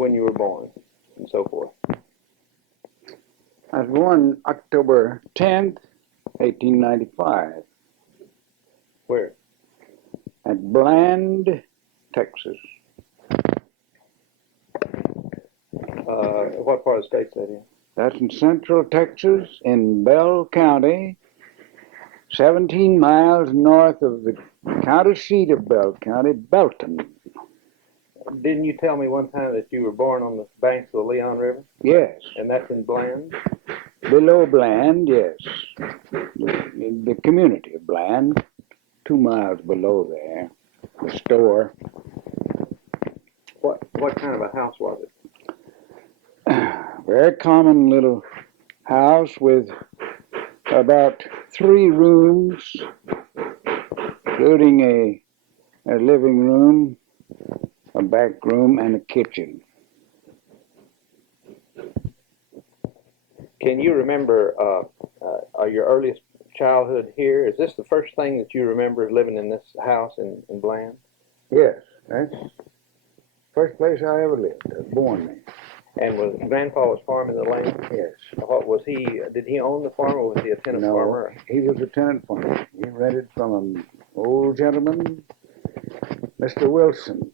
when you were born and so forth. I was born October 10th, 1895, Where? at Bland, Texas. What part of the state's that in? That's in central Texas, in Bell County, 17 miles north of the county seat of Bell County, Belton. Didn't you tell me one time that you were born on the banks of the Leon River? Yes. And that's in Bland? Below Bland, yes. The community of Bland, 2 miles below there, the store. What kind of a house was it? Very common little house with about 3 rooms, including a living room, a back room, and a kitchen. Can you remember your earliest childhood here? Is this the first thing that you remember living in this house in Bland? Yes, that's the first place I ever lived. I was born there. And was Grandpa was farming the land? Yes. What was he? Did he own the farm, or was he a tenant farmer? No, he was a tenant farmer. He rented from an old gentleman, Mr. Wilson.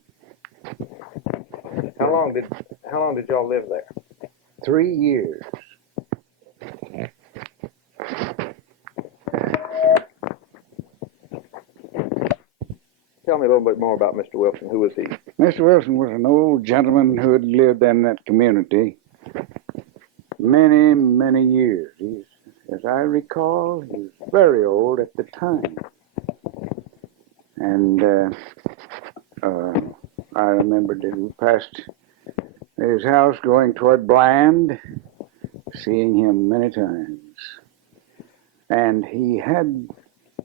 How long did y'all live there? 3 years. Tell me a little bit more about Mr. Wilson. Who was he? Mr. Wilson was an old gentleman who had lived in that community many, many years. As I recall, he was very old at the time. And I remember that we passed his house going toward Bland, seeing him many times. And he had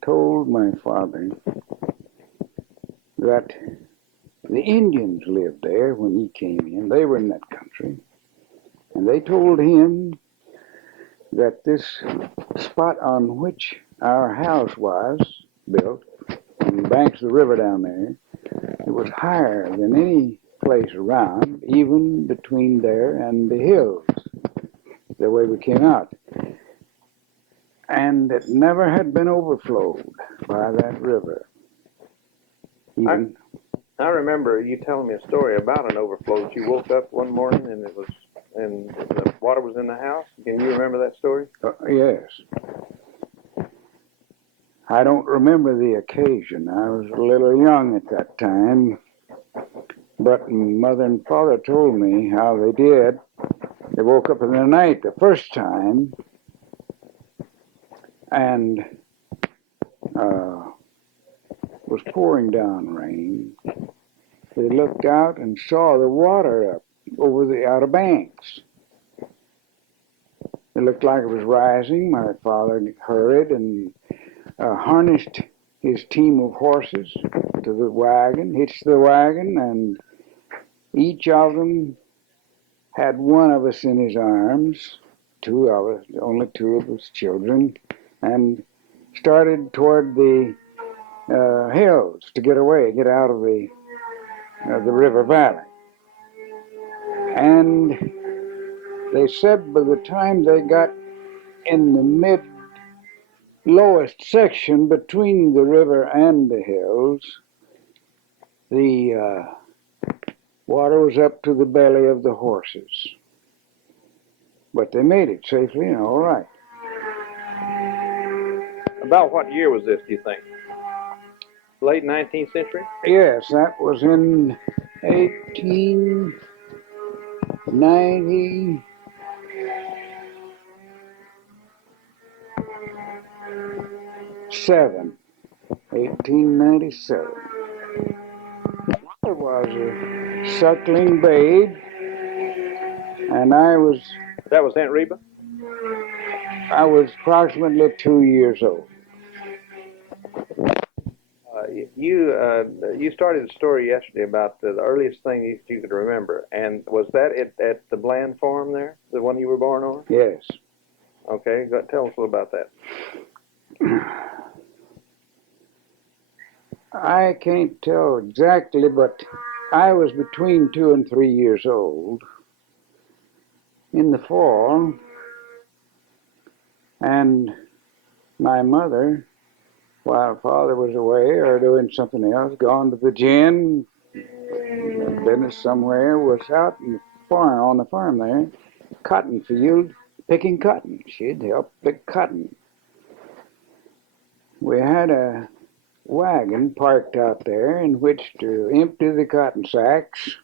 told my father that the Indians lived there when he came in. They were in that country. And they told him that this spot on which our house was built, on the banks of the river down there, it was higher than any place around, even between there and the hills, the way we came out. And it never had been overflowed by that river. Even I remember you telling me a story about an overflow that you woke up one morning and the water was in the house. Can you remember that story? Yes. I don't remember the occasion. I was a little young at that time. But Mother and Father told me how they did. They woke up in the night the first time and was pouring down rain. They looked out and saw the water up over the Outer Banks. It looked like it was rising. My father hurried and harnessed his team of horses to the wagon, hitched the wagon, and each of them had one of us in his arms, 2 of us, only 2 of us children, and started toward the hills to get away, get out of the river valley. And they said by the time they got in the lowest section between the river and the hills, the water was up to the belly of the horses. But they made it safely and all right. About what year was this, do you think? Late 19th century? Yes, that was in 1897. 1897. There was a suckling babe, and I was That was Aunt Reba? approximately 2 years old. You started a story yesterday about the earliest thing you could remember, and was that at the Bland farm there, the one you were born on? Yes. Okay, tell us a little about that. I can't tell exactly, but I was between 2 and 3 years old in the fall, and my mother, while father was away or doing something else, gone to the gin, business somewhere, was out in the farm, on the farm there, cotton field, picking cotton. She'd help pick cotton. We had a wagon parked out there in which to empty the cotton sacks,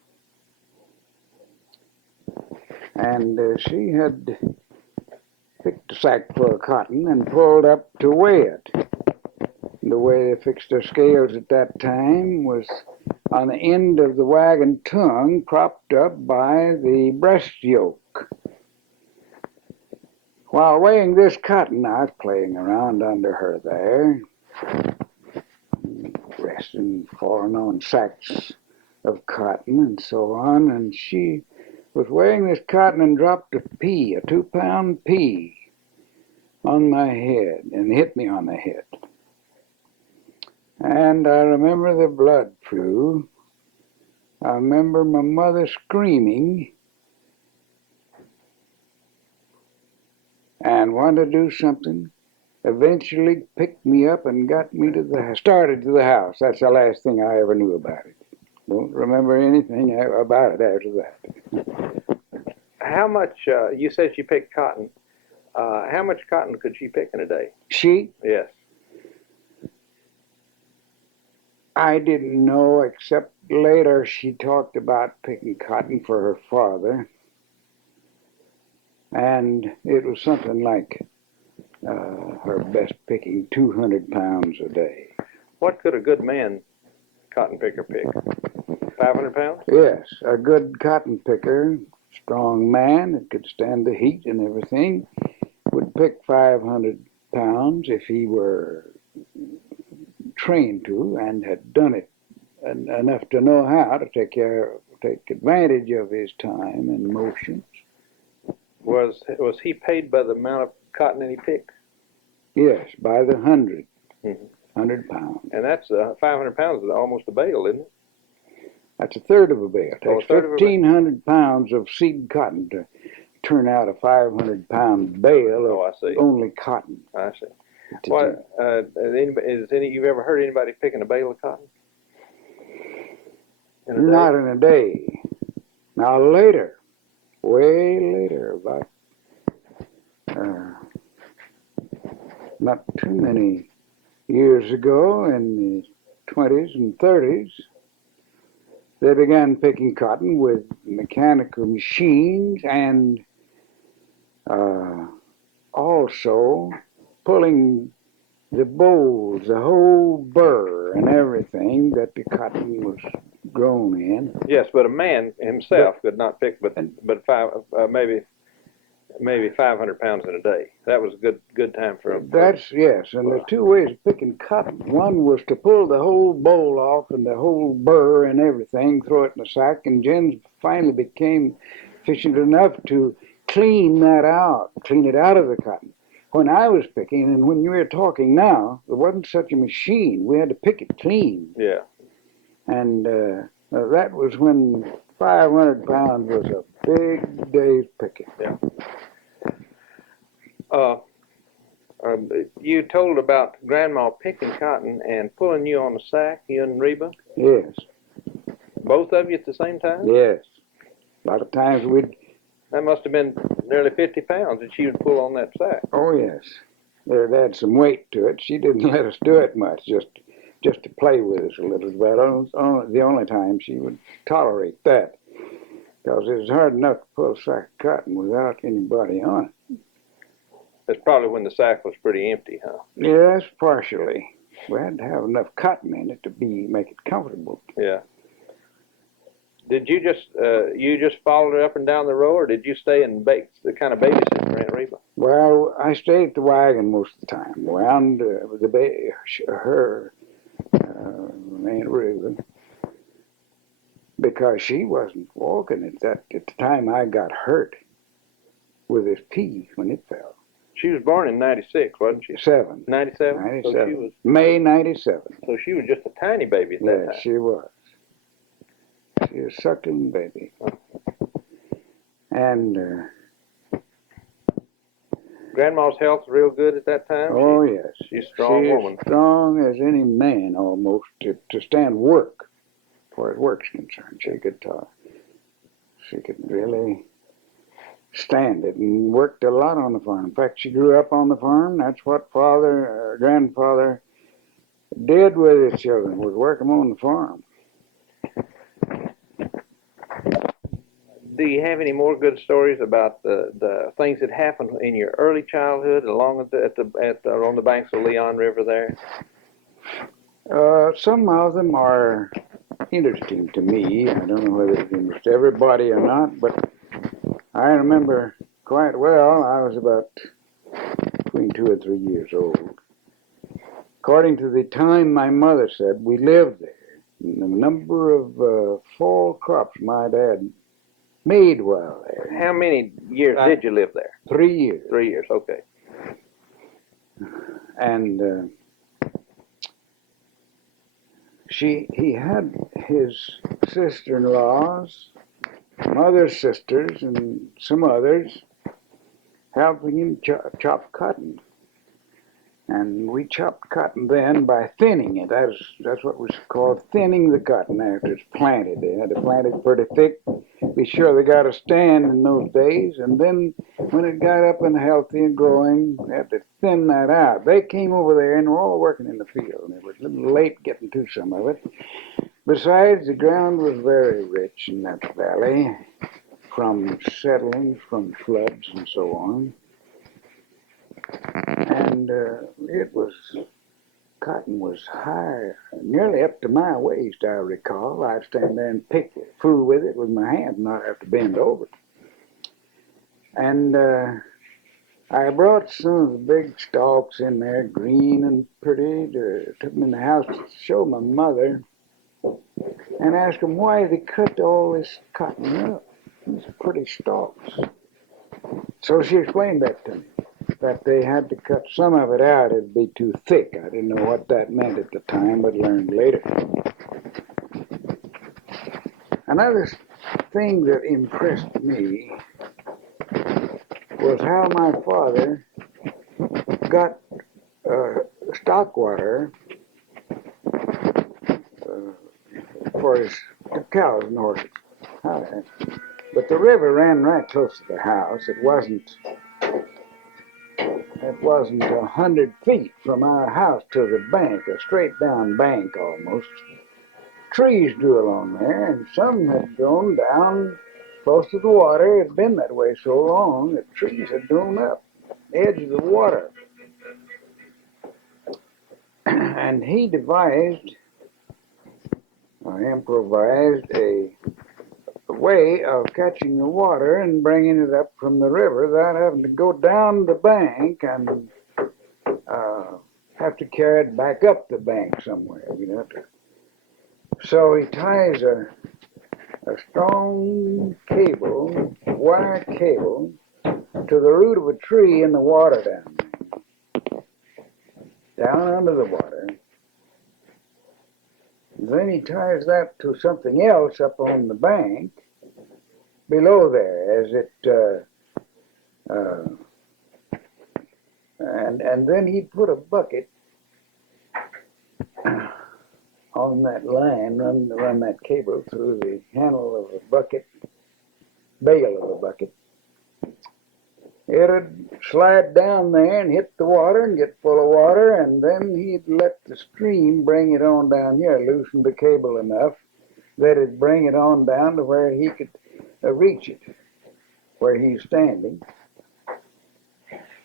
and she had picked a sack full of cotton and pulled up to weigh it. The way they fixed their scales at that time was on the end of the wagon tongue, propped up by the breast yoke. While weighing this cotton, I was playing around under her there, resting, falling on sacks of cotton and so on, and she was weighing this cotton and dropped a pea, a 2-pound pea, on my head and hit me on the head. And I remember the blood flew. I remember my mother screaming and wanted to do something. Eventually picked me up and got me started to the house. That's the last thing I ever knew about it. Don't remember anything about it after that. How much, you said she picked cotton. How much cotton could she pick in a day? She? Yes. I didn't know, except later she talked about picking cotton for her father. And it was something like her best picking 200 pounds a day. What could a good man cotton picker pick? 500 pounds? Yes, a good cotton picker, strong man that could stand the heat and everything, would pick 500 pounds if he were trained to and had done it enough to know how to take advantage of his time and motions. Was he paid by the amount of cotton that he picked? Yes, by the 100. Mm-hmm. 100 pounds. And that's 500 pounds is almost a bale, isn't it? That's a third of a bale. It takes a 1,500 pounds of seed cotton to turn out a 500-pound bale of only cotton. I see. What, you've ever heard anybody picking a bale of cotton? Not in a day. Now later, way later, about not too many years ago, in the 20s and 30s, they began picking cotton with mechanical machines and also pulling the bolls, the whole burr and everything that the cotton was grown in. Yes, but a man himself could not pick but maybe 500 pounds in a day. That was a good time for him. That's, yes, and there's two ways of picking cotton. One was to pull the whole boll off and the whole burr and everything, throw it in a sack, and Jens finally became efficient enough to clean it out of the cotton. When I was picking, and when you were talking now, there wasn't such a machine. We had to pick it clean. Yeah. And that was when 500 pounds was a big day's picking. Yeah. You told about Grandma picking cotton and pulling you on the sack, you and Reba? Yes. Both of you at the same time? Yes. A lot of times That must have been nearly 50 pounds that she would pull on that sack. Oh, yes. It had some weight to it. She didn't let us do it much, just to play with us a little bit. The only time she would tolerate that. Because it was hard enough to pull a sack of cotton without anybody on it. That's probably when the sack was pretty empty, huh? Yes, partially. We had to have enough cotton in it to make it comfortable. Yeah. Did you just followed her up and down the row, or did you stay and kind of babysit for Aunt Reba? Well, I stayed at the wagon most of the time, around her Aunt Reba, because she wasn't walking at the time I got hurt with this pea when it fell. She was born in 96, wasn't she? 97. 97? So she was, May 97. So she was just a tiny baby at that time. Yes, she was. a suckling baby. And Grandma's health real good at that time? oh yes, She's a strong woman. She's strong as any man almost to stand work. As far as work's concerned, she could really stand it and worked a lot on the farm. In fact, she grew up on the farm. That's what grandfather did with his children, was work them on the farm. Do you have any more good stories about the things that happened in your early childhood along on the banks of Leon River there? Some of them are interesting to me. I don't know whether it interests everybody or not, but I remember quite well. I was about between 2 or 3 years old. According to the time my mother said, we lived there. And the number of fall crops my dad made while there. How many years did you live there? 3 years. 3 years, okay. And he had his sister-in-laws, mother's sisters, and some others helping him chop cotton. And we chopped cotton then by thinning it. That's what was called thinning the cotton after it's planted. They had to plant it pretty thick, be sure they got a stand in those days. And then when it got up and healthy and growing, they had to thin that out. They came over there and were all working in the field. And it was a little late getting to some of it. Besides, the ground was very rich in that valley from settlings, from floods and so on. And cotton was high, nearly up to my waist, I recall. I'd stand there and pick food with it with my hand and not have to bend over. And I brought some of the big stalks in there, green and pretty, took them in the house to show my mother and asked them why they cut all this cotton up. These are pretty stalks. So she explained that to me, that they had to cut some of it out. It'd be too thick. I didn't know what that meant at the time, but learned later. Another thing that impressed me was how my father got stock water for his cows and horses. But the river ran right close to the house. It wasn't 100 feet from our house to the bank, a straight down bank almost. Trees grew along there, and some had grown down close to the water. It had been that way so long that trees had grown up the edge of the water. And he improvised a way of catching the water and bringing it up from the river without having to go down the bank and have to carry it back up the bank somewhere, So he ties a strong cable, wire cable, to the root of a tree in the water down there, down under the water. Then he ties that to something else up on the bank below there, as it and then he put a bucket on that line, run that cable through the handle of a bucket, bale of a bucket. It'd slide down there and hit the water and get full of water, and then he'd let the stream bring it on down here, loosen the cable enough that it'd bring it on down to where he could reach it, where he's standing.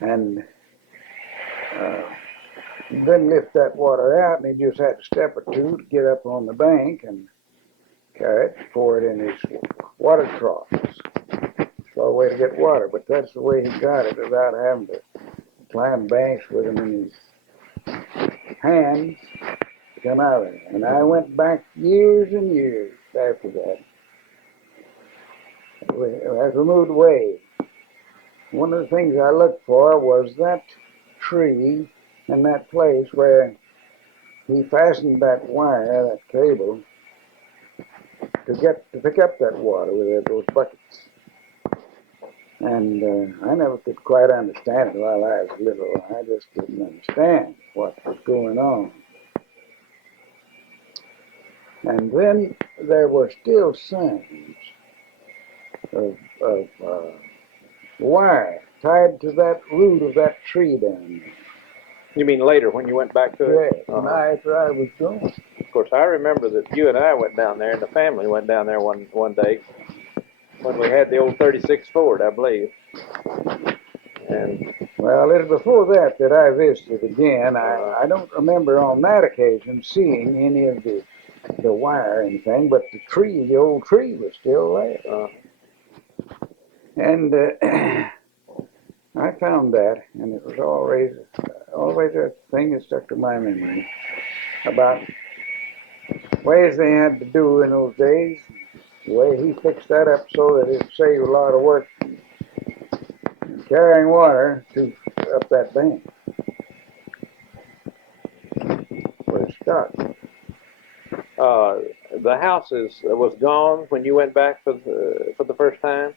And then lift that water out, and he just had a step or two to get up on the bank and carry it, pour it in his water troughs. Slow way to get water, but that's the way he got it without having to climb banks with them in his hands to come out of it. And I went back years and years after that. As we moved away, one of the things I looked for was that tree and that place where he fastened that wire, that cable, to pick up that water with those buckets. And I never could quite understand it while I was little. I just didn't understand what was going on. And then there were still signs of wire tied to that root of that tree down there. You mean later when you went back to it? Yes, after I was gone. Of course, I remember that you and I went down there, and the family went down there one day when we had the old 36 Ford, I believe. And well, it was before that I visited again. I don't remember on that occasion seeing any of the wire or anything, but the old tree was still there. And I found that, and it was always a thing that stuck to my memory about ways they had to do in those days. The way he fixed that up so that it saved a lot of work carrying water up that bank. Where it stopped. The house was gone when you went back for the first time?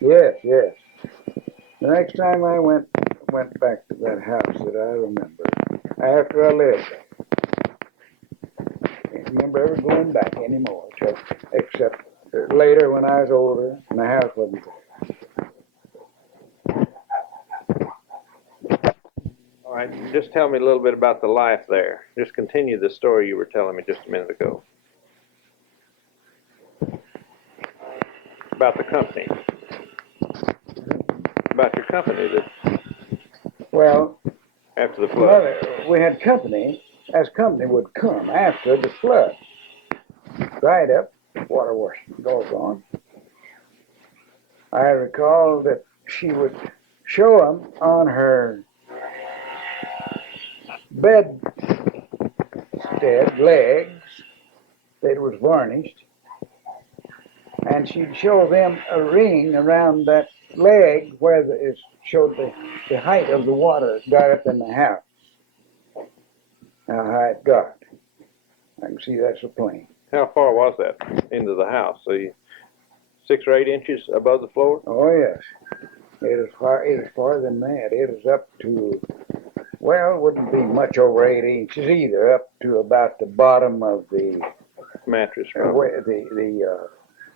Yes. The next time I went back to that house that I remember, after I lived there, I can't remember ever going back anymore, except later when I was older and the house wasn't there. All right, just tell me a little bit about the life there. Just continue the story you were telling me just a minute ago. About the company. About your company that. Well, after the flood. We had company, as company would come after the flood. Dried up, water was all gone. I recall that she would show them on her bedstead legs that was varnished, and she'd show them a ring around that leg where it showed the height of the water that got up in the house. How high it got. I can see that so plain. How far was that into the house? So 6 or 8 inches above the floor? Oh yes, it is farther than that. It is up to, well, it wouldn't be much over 8 inches either, up to about the bottom of the mattress, the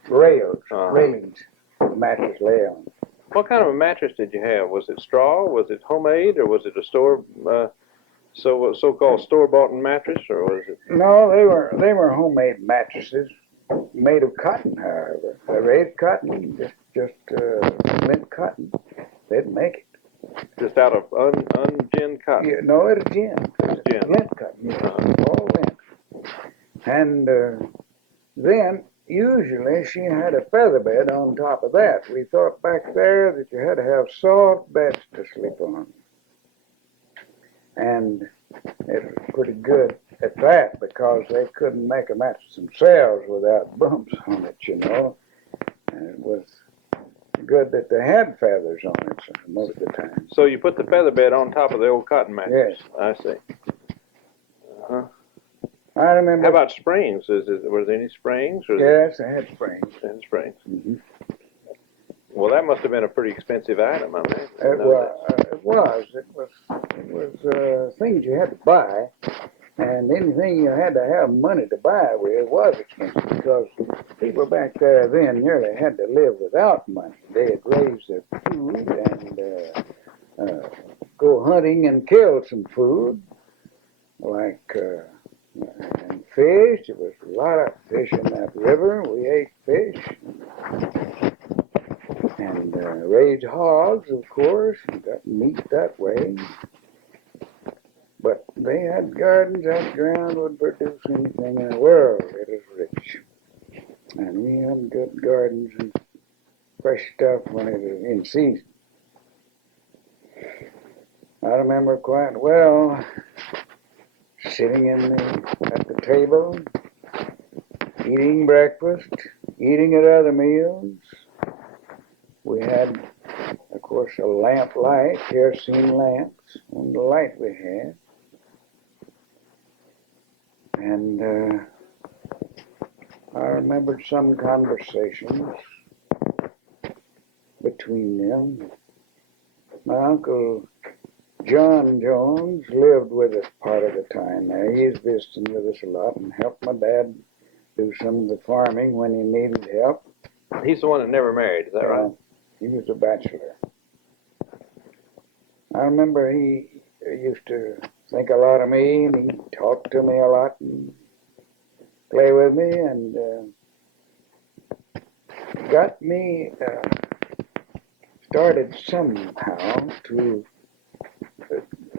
railings the mattress lay on. What kind of a mattress did you have? Was it straw? Was it homemade, or was it a so-called store-bought mattress, or was it? No, they were homemade mattresses, made of cotton, however. Raised cotton, just lint cotton. They'd make it. Just out of unginned cotton? Yeah, no, it was gin. It's gin. Lint cotton, all lint. And then, usually, she had a feather bed on top of that. We thought back there that you had to have soft beds to sleep on. And it was pretty good at that because they couldn't make a mattress themselves without bumps on it, you know. And it was good that they had feathers on it most of the time. So you put the feather bed on top of the old cotton mattress? Yes. I see. Uh-huh. I remember. How about springs? Were there any springs? Yes, I had springs. And springs. Mm-hmm. Well, that must have been a pretty expensive item, I mean. It was things you had to buy, and anything you had to have money to buy with was expensive because people back there then nearly had to live without money. They'd raise their food and go hunting and kill some food, like and fish. There was a lot of fish in that river. We ate fish. And raised hogs, of course, and got meat that way. But they had gardens. That ground would produce anything in the world. It is rich. And we had good gardens and fresh stuff when it was in season. I remember quite well sitting at the table, eating breakfast, eating at other meals. We had, of course, a lamp light, kerosene lamps, on the light we had. And I remembered some conversations between them. My uncle John Jones lived with us part of the time there. He was visiting with us a lot and helped my dad do some of the farming when he needed help. He's the one that never married, is that right? He was a bachelor. I remember he used to think a lot of me, and he talked to me a lot and play with me, and got me started somehow to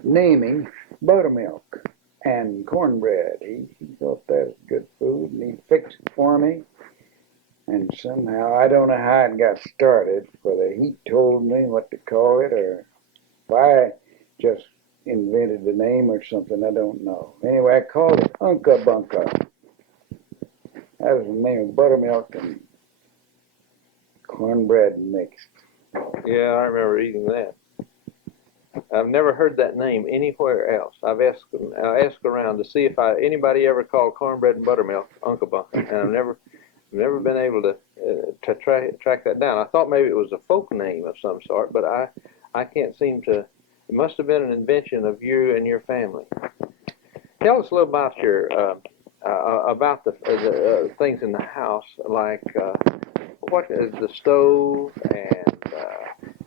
naming buttermilk and cornbread. He thought that was good food, and he fixed it for me. And somehow, I don't know how it got started, whether he told me what to call it or if I just invented the name or something, I don't know. Anyway, I called it Unca Bunca. That was the name of buttermilk and cornbread mixed. Yeah, I remember eating that. I've never heard that name anywhere else. I've asked around to see if anybody ever called cornbread and buttermilk Uncle Bunker, and I've never been able to track that down. I thought maybe it was a folk name of some sort, but I can't seem to. It must have been an invention of you and your family. Tell us a little about about the things in the house, like what is the stove and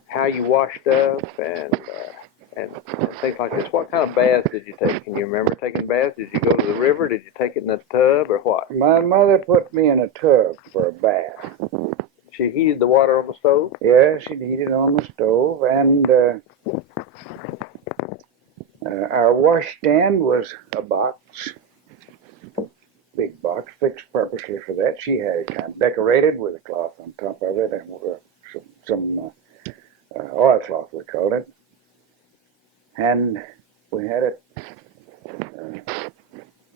how you washed up and things like this. What kind of baths did you take? Can you remember taking baths? Did you go to the river? Did you take it in a tub or what? My mother put me in a tub for a bath. She heated the water on the stove? Yeah, she'd heat it on the stove, and our washstand was a box, big box, fixed purposely for that. She had it kind of decorated with a cloth on top of it, and some oilcloth, we called it. And we had a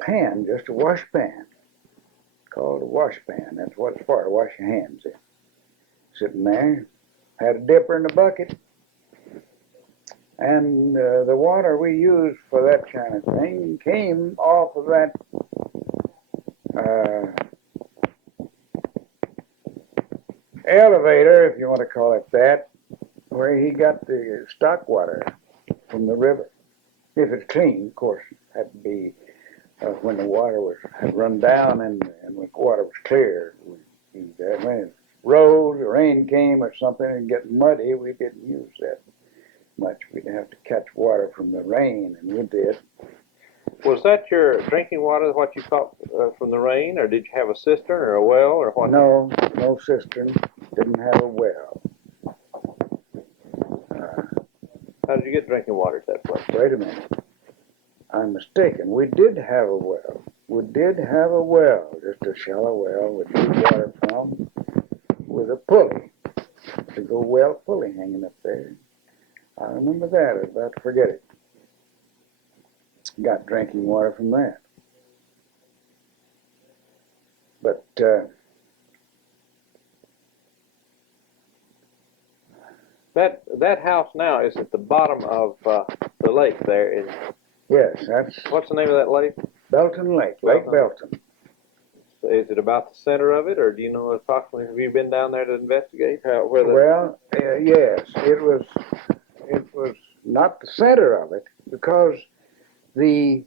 pan, just a wash pan, called a wash pan. That's what it's for, to wash your hands in. Sitting there, had a dipper and a bucket, and the water we used for that kind of thing came off of that elevator, if you want to call it that, where he got the stock water from the river. If it's clean, of course, it had to be when the water had run down and when the water was clear. When it rose, or rain came or something and get muddy, we didn't use that much. We'd have to catch water from the rain, and we did. Was that your drinking water, what you caught from the rain, or did you have a cistern or a well or what? No cistern. Didn't have a well. How did you get drinking water at that place? Wait a minute. I'm mistaken. We did have a well. We did have a well, just a shallow well with deep water from, with a pulley. To go well pulley hanging up there. I remember that. I was about to forget it. Got drinking water from that. But that house now is at the bottom of the lake there. Yes, that's... What's the name of that lake? Belton Lake, Lake Belton. Is it about the center of it, or do you know approximately? Have you been down there to investigate where the? Well, yes, it was not the center of it, because the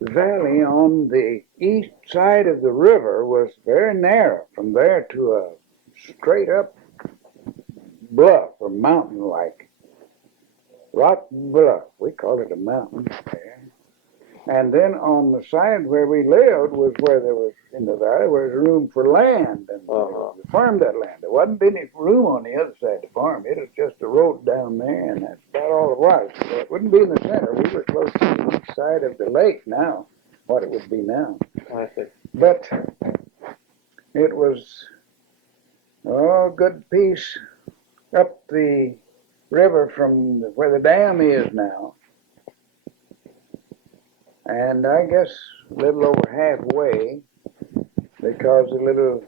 valley on the east side of the river was very narrow from there to a straight up bluff or mountain like rock bluff. We called it a mountain there. And then on the side where we lived was where there was, in the valley, where there was room for land, and we farmed that land. There wasn't any room on the other side to farm. It was just a road down there, and that's about all it was. So it wouldn't be in the center. We were close to the east side of the lake now, what it would be now. I see. But it was a good piece up the river from where the dam is now. And I guess a little over halfway, because a little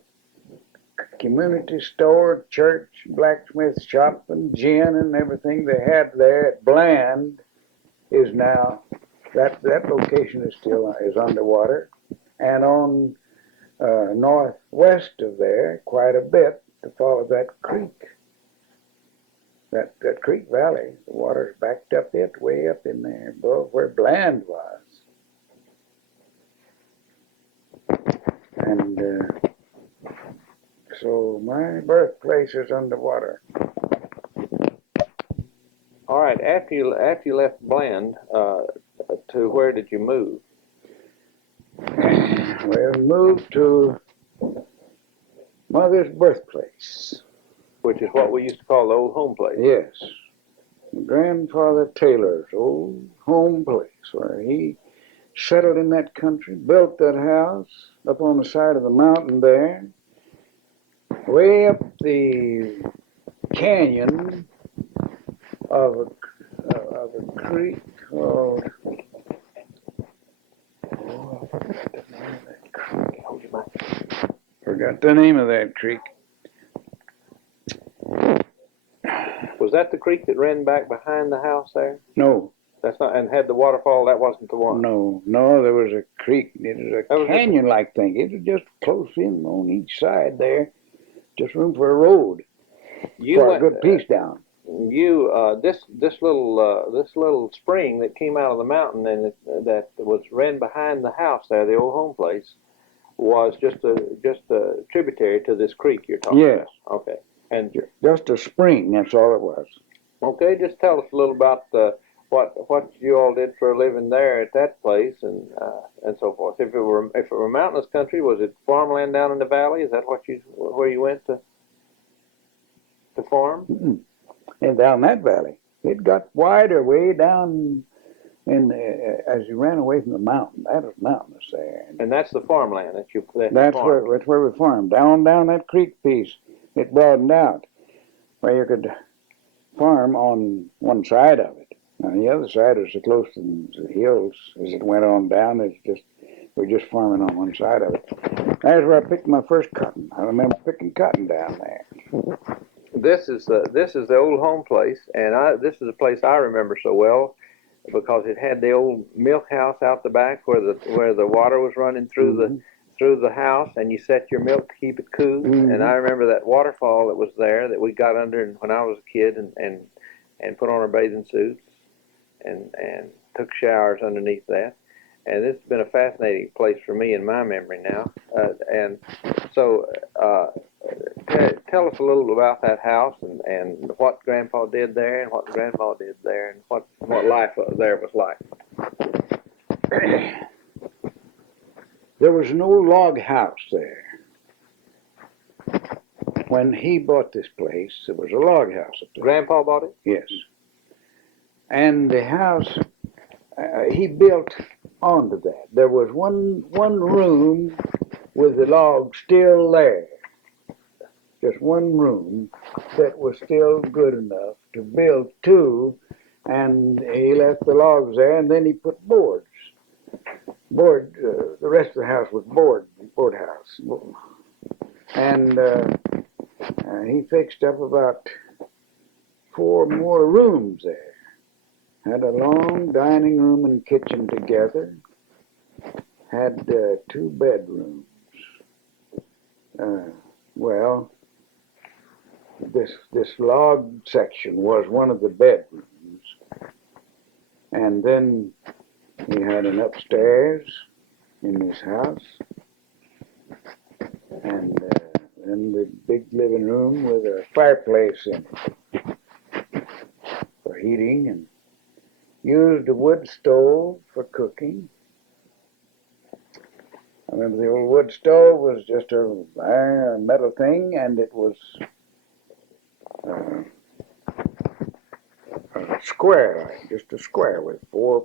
community store, church, blacksmith shop, and gin and everything they had there at Bland is now, that location is still is underwater. and on northwest of there, quite a bit, to follow that creek. That creek valley, the water's backed up it, way up in there, above where Bland was. And so my birthplace is underwater. All right. After you left Bland, to where did you move? We moved to Mother's birthplace. Which is what we used to call the old home place. Yes. Grandfather Taylor's old home place, where he settled in that country, built that house up on the side of the mountain there, way up the canyon of a creek called. Oh, I forgot the name of that creek. Hold your mic. Forgot the name of that creek. Was that the creek that ran back behind the house there? No. That's not, and had the waterfall. That wasn't the one. No, there was a creek. It was a canyon-like thing. It was just close in on each side there, just room for a road. For a good piece down. This little spring that came out of the mountain and that was ran behind the house there, the old home place, was just a tributary to this creek you're talking about. Yes. Okay. And just a spring. That's all it was. Okay, just tell us a little about what you all did for a living there at that place and so forth. If it were mountainous country, was it farmland down in the valley? Is that where you went to farm? Mm-mm. And down that valley, it got wider way down, and as you ran away from the mountain, that was mountainous there. And that's the farmland that you that's where we farmed. Down that creek piece, it broadened out where you could farm on one side of it. On the other side is the close to the hills. As it went on down, we're just farming on one side of it. That's where I picked my first cotton. I remember picking cotton down there. This is the old home place, and this is a place I remember so well because it had the old milk house out the back where the water was running through the house, and you set your milk to keep it cool. Mm-hmm. And I remember that waterfall that was there that we got under when I was a kid and put on our bathing suits and took showers underneath that. And this has been a fascinating place for me in my memory now. And so tell us a little about that house and what Grandpa did there and what Grandma did there and what life there was like. There was an old log house there. When he bought this place, there was a log house up there. Grandpa bought it? Yes. And the house, he built onto that. There was one room with the log still there. Just one room that was still good enough to build two, and he left the logs there, and then he put boards. The rest of the house was board house. And he fixed up about 4 more rooms there. Had a long dining room and kitchen together. Had 2 bedrooms. Well, this log section was one of the bedrooms. And then he had an upstairs in this house. And then the big living room with a fireplace in it for heating, and used a wood stove for cooking. I remember the old wood stove was just a metal thing, and it was a square, just a square with 4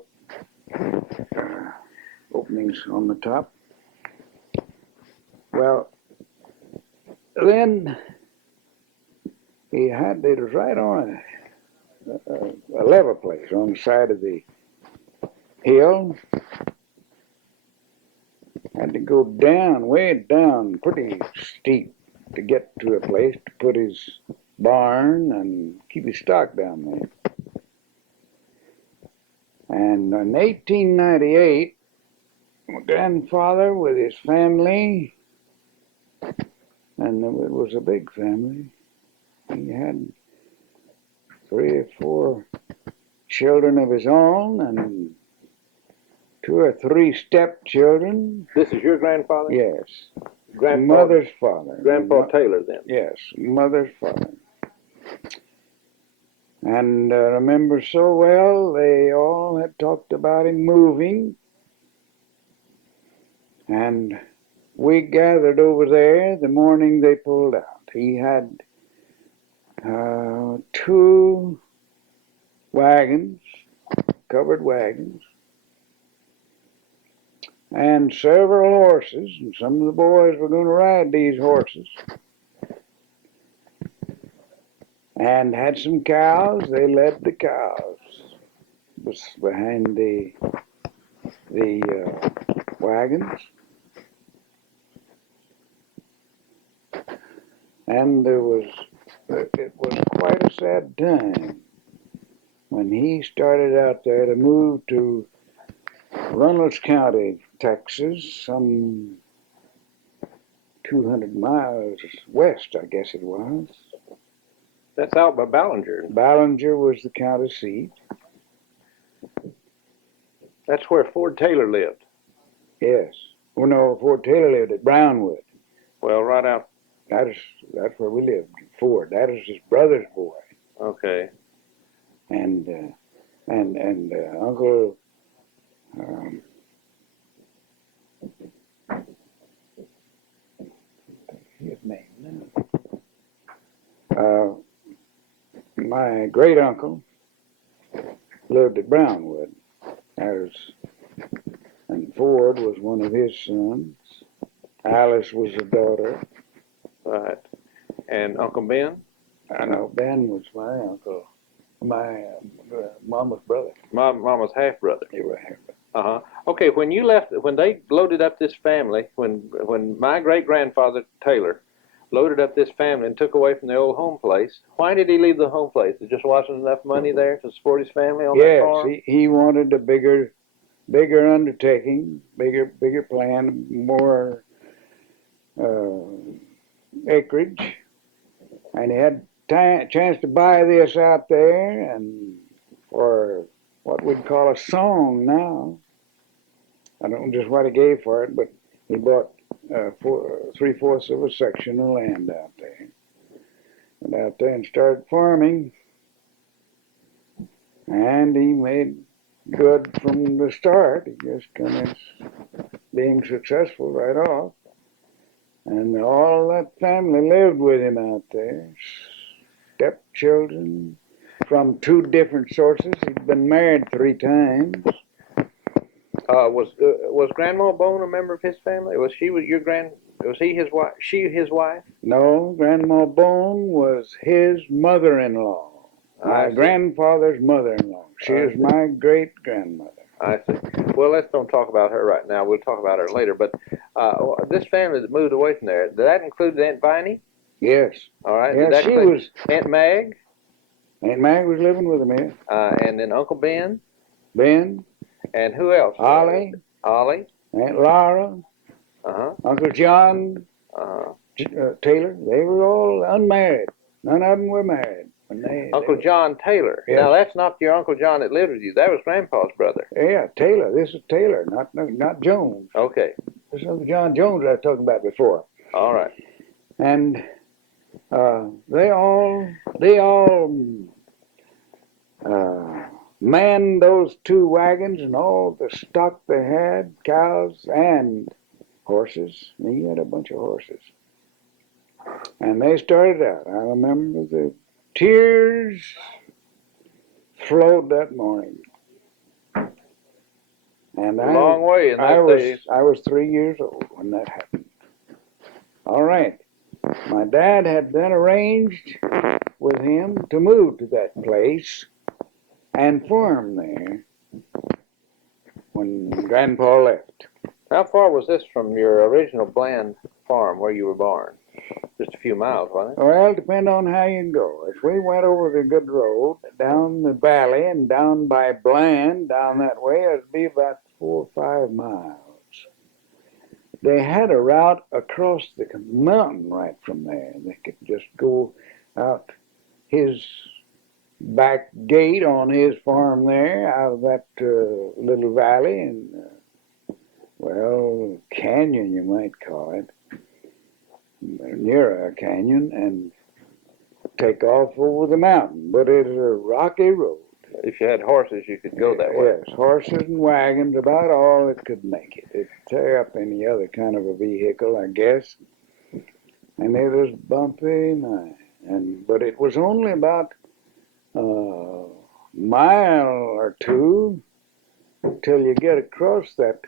openings on the top. Well, then it was right on a level place on the side of the hill. Had to go down, way down, pretty steep to get to a place to put his barn and keep his stock down there. And in 1898, my grandfather with his family, and it was a big family. He had 3 or 4 children of his own and 2 or 3 stepchildren. This is your grandfather? Yes. Grandpa, Mother's father. Grandpa Taylor, then? Yes, mother's father. And I remember so well, they all had talked about him moving. And we gathered over there the morning they pulled out. He had 2 wagons, covered wagons, and several horses, and some of the boys were going to ride these horses. And had some cows. They led the cows. Was behind the wagons. And it was quite a sad time when he started out there to move to Reynolds County, Texas, some 200 miles west, I guess it was. That's out by Ballinger. Ballinger was the county seat. That's where Ford Taylor lived. Yes. Well, no, Ford Taylor lived at Brownwood. Well, right out. That's where we lived, Ford. That is his brother's boy. Okay. And Uncle his name now. My great uncle lived at Brownwood. And Ford was one of his sons. Alice was a daughter. Right. And Uncle Ben? I know Ben was my uncle, my mama's brother. My mama's half brother. They were half brother. Uh-huh. Okay, when you left, when they loaded up this family, when my great-grandfather Taylor loaded up this family and took away from the old home place, why did he leave the home place? There just wasn't enough money there to support his family on that farm? Yes, he wanted a bigger undertaking, bigger plan, more acreage, and he had chance to buy this out there, and for what we'd call a song now. I don't know just what he gave for it, but he bought 3/4 of a section of land out there. Went out there and started farming, and he made good from the start. He just kind of being successful right off. And all that family lived with him out there. Stepchildren from 2 different sources. He'd been married 3 times. Was Grandma Bone a member of his family? Was he his wife? She his wife? No, Grandma Bone was his mother-in-law. My grandfather's mother-in-law. She is my great-grandmother. I see. Well, let's don't talk about her right now. We'll talk about her later. But this family that moved away from there, did that include Aunt Viney? Yes. All right. Yeah, she was. Aunt Mag? Aunt Mag was living with him here. And then Uncle Ben? Ben. And who else? Ollie. Ollie. Aunt Laura. Uh-huh. Uncle John. Uh-huh. Taylor. They were all unmarried. None of them were married. Uncle John Taylor. Yes. Now, that's not your Uncle John that lived with you. That was Grandpa's brother. Yeah, Taylor. This is Taylor, not Jones. Okay. This is Uncle John Jones I was talking about before. All right. And they all manned those 2 wagons and all the stock they had, cows and horses. And he had a bunch of horses. And they started out. I remember the tears flowed that morning. And a long way in those days. I was 3 years old when that happened. All right. My dad had then arranged with him to move to that place and farm there when Grandpa left. How far was this from your original Bland farm where you were born? Just a few miles, wasn't it? Well, depend on how you go. If we went over the good road down the valley and down by Bland, down that way, it'd be about 4 or 5 miles. they had a route across the mountain right from there. They could just go out his back gate on his farm there out of that little valley and, well, canyon you might call it, near a canyon, and take off over the mountain. But it's a rocky road. If you had horses, you could go that way. Yes, horses and wagons, about all that could make it. It'd tear up any other kind of a vehicle, I guess. And it was bumpy, but it was only about a mile or two till you get across that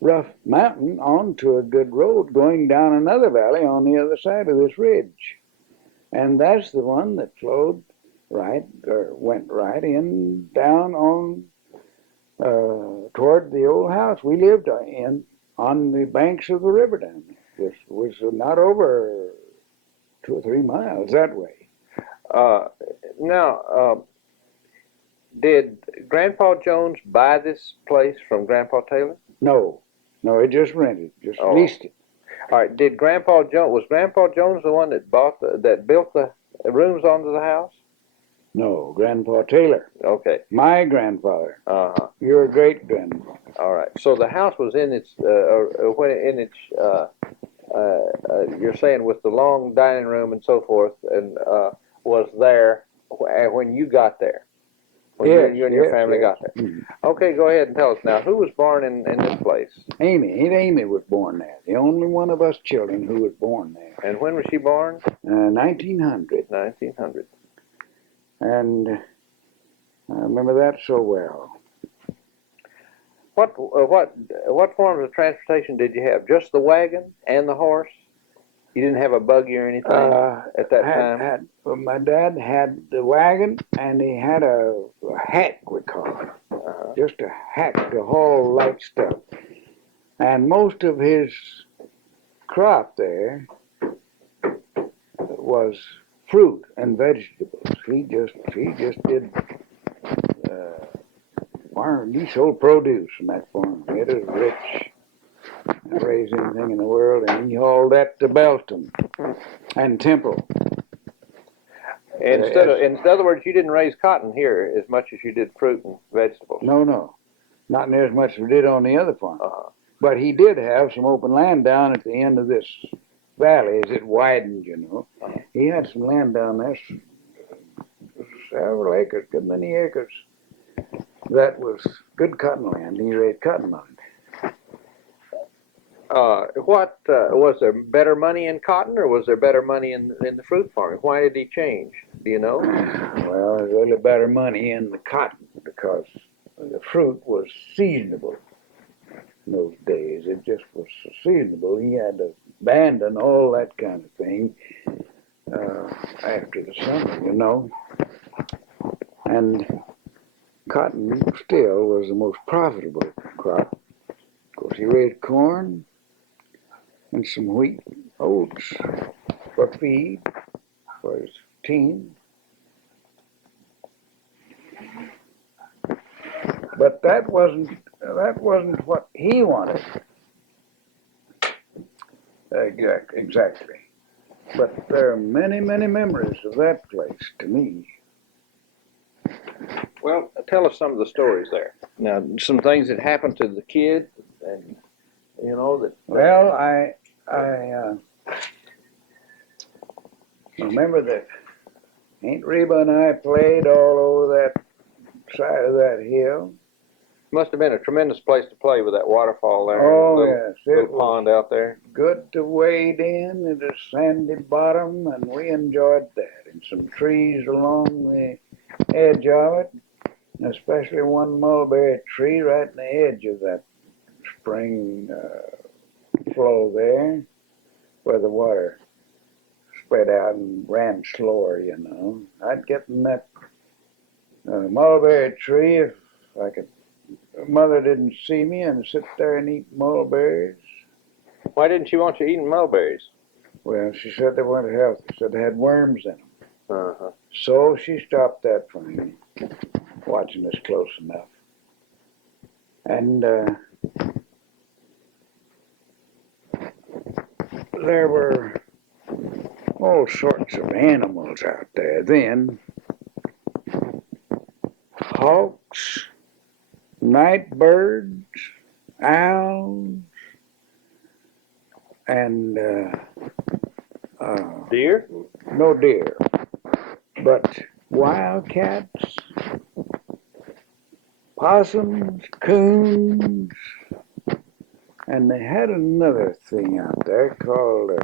rough mountain onto a good road going down another valley on the other side of this ridge. And that's the one that flowed right, or went right in down on toward the old house we lived in on the banks of the river down there. This was not over 2 or 3 miles that way. Now, did Grandpa Jones buy this place from Grandpa Taylor? No, it just rented, just leased it. All right. Was Grandpa Jones the one that built the rooms onto the house? No, Grandpa Taylor. Okay. My grandfather. Uh-huh. Your great grandfather. All right. So the house was in its you're saying with the long dining room and so forth, and was there when you got there. When you and your family got there. Mm-hmm. Okay, go ahead and tell us now. Who was born in this place? Amy was born there. The only one of us children who was born there. And when was she born? 1900. 1900. And I remember that so well. What forms of transportation did you have? Just the wagon and the horse? You didn't have a buggy or anything at that time? Well, my dad had the wagon, and he had a hack, we call it. Just a hack to haul light stuff. And most of his crop there was fruit and vegetables. He just did farm. He sold produce from that farm. It was rich. Not raise anything in the world, and he hauled that to Belton and Temple. In other words, you didn't raise cotton here as much as you did fruit and vegetables. No, not near as much as we did on the other farm. But he did have some open land down at the end of this valley as it widened, you know. He had some land down there, several acres, good many acres. That was good cotton land. He raised cotton on it. Was there better money in cotton, or was there better money in the fruit farming? Why did he change? Do you know? Well, there's really better money in the cotton because the fruit was seasonable in those days. It just was seasonable. He had to abandon all that kind of thing after the summer, you know. And cotton still was the most profitable crop. Of course, he raised corn and some wheat, oats for feed for his team. But that wasn't what he wanted. Exactly. But there are many, many memories of that place to me. Well, tell us some of the stories there. Now, some things that happened to the kid, and you know that. Well, I remember that Aunt Reba and I played all over that side of that hill. Must have been a tremendous place to play with that waterfall there. Oh, yes. Little pond out there. Good to wade in at a sandy bottom, and we enjoyed that. And some trees along the edge of it, and especially one mulberry tree right in the edge of that spring flow there, where the water spread out and ran slower, you know. I'd get in that mulberry tree if I could. Mother didn't see me and sit there and eat mulberries. Why didn't she want you eating mulberries? Well, she said they weren't healthy. She said they had worms in them. Uh-huh. So she stopped that from me, watching us close enough. And there were all sorts of animals out there then. Hawks, night birds, owls, and Deer? no deer, but wildcats, possums, coons, and they had another thing out there called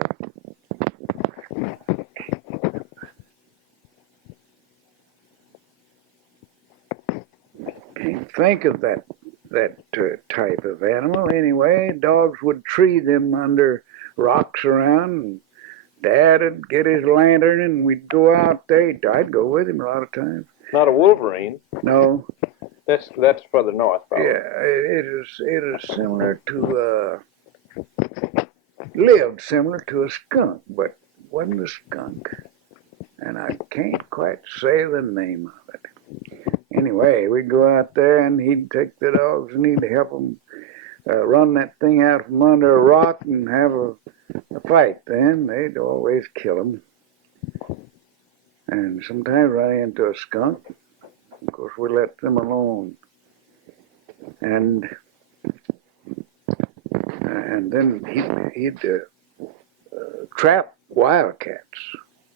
can't think of that type of animal. Anyway, dogs would tree them under rocks around. And Dad would get his lantern and we'd go out there. I'd go with him a lot of times. Not a wolverine. No, That's further north, probably. yeah, it is similar to lived similar to a skunk, but wasn't a skunk, and I can't quite say the name of it. Anyway, we'd go out there and he'd take the dogs and he'd help them run that thing out from under a rock and have a fight. Then they'd always kill him, and sometimes run into a skunk. Of course, we let them alone, and then he'd trap wildcats.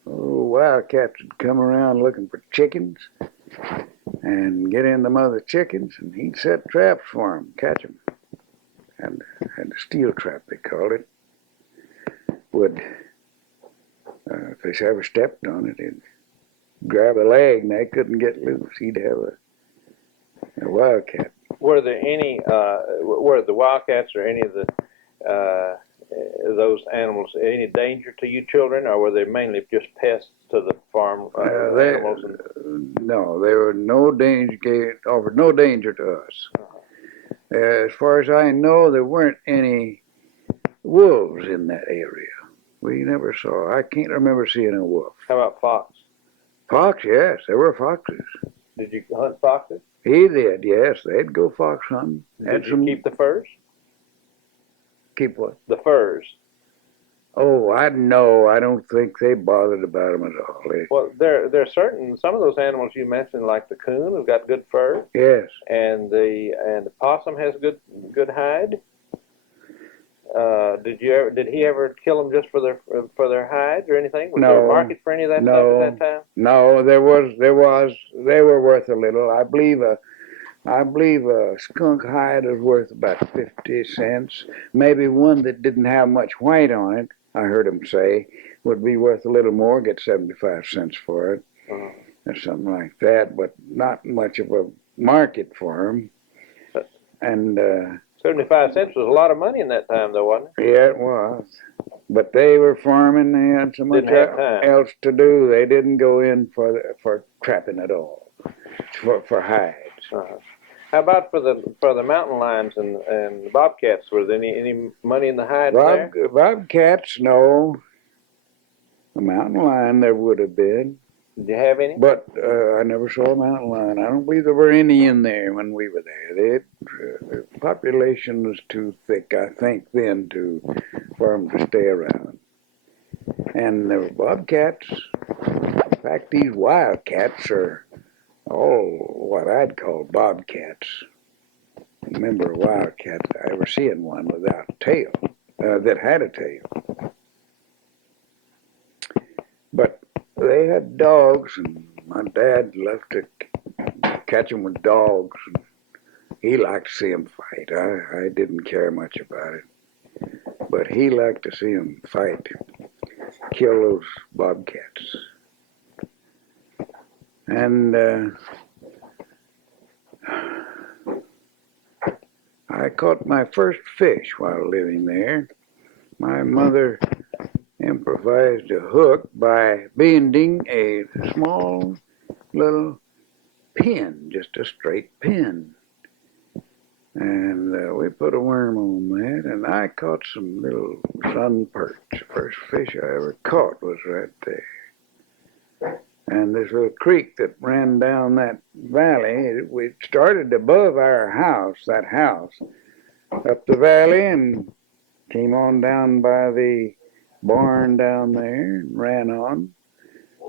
Oh, wildcats would come around looking for chickens and get in the mother chickens, and he'd set traps for them, catch them. And a steel trap, they called it. Would, if they ever stepped on it, he'd grab a leg and they couldn't get loose. He'd have a wildcat. Were there any, were the wildcats or any of the those animals any danger to you children, or were they mainly just pests to the farm animals? No, they were no danger, offered no danger to us. As far as I know, there weren't any wolves in that area. We never saw. I can't remember seeing a wolf. How about fox? Fox, yes, there were foxes. Did you hunt foxes? He did, yes. They'd go fox hunting. Did you keep the furs? Keep what? The furs. Oh, I know. I don't think they bothered about them at all. Well, there are certain, some of those animals you mentioned, like the coon, have got good fur. Yes. And the possum has good hide. Did he ever kill them just for their hides or anything? Was there a market for any of that stuff at that time? No, there was. They were worth a little. I believe a skunk hide was worth about 50 cents. Maybe one that didn't have much white on it, I heard him say, would be worth a little more, get 75 cents for it, or something like that, but not much of a market for them. And 75 cents was a lot of money in that time, though, wasn't it? Yeah, it was. But they were farming. They had so much else to do. They didn't go in for trapping at all, for hides. How about for the mountain lions and the bobcats? Was there any money in the hides there? Bobcats, no. A mountain lion there would have been. Did you have any? But I never saw a mountain lion. I don't believe there were any in there when we were there. The population was too thick, I think, then for them to stay around. And there were bobcats. In fact, these wildcats are all what I'd call bobcats. Remember a wildcat, I ever seen one without a tail, that had a tail. But they had dogs, and my dad loved to catch them with dogs. And he liked to see them fight. I didn't care much about it. But he liked to see them fight, kill those bobcats. And I caught my first fish while living there. My mother improvised a hook by bending a small little pin, just a straight pin. And we put a worm on that, and I caught some little sun perch. The first fish I ever caught was right there. And this little creek that ran down that valley, we started above our house, that house, up the valley, and came on down by the barn down there and ran on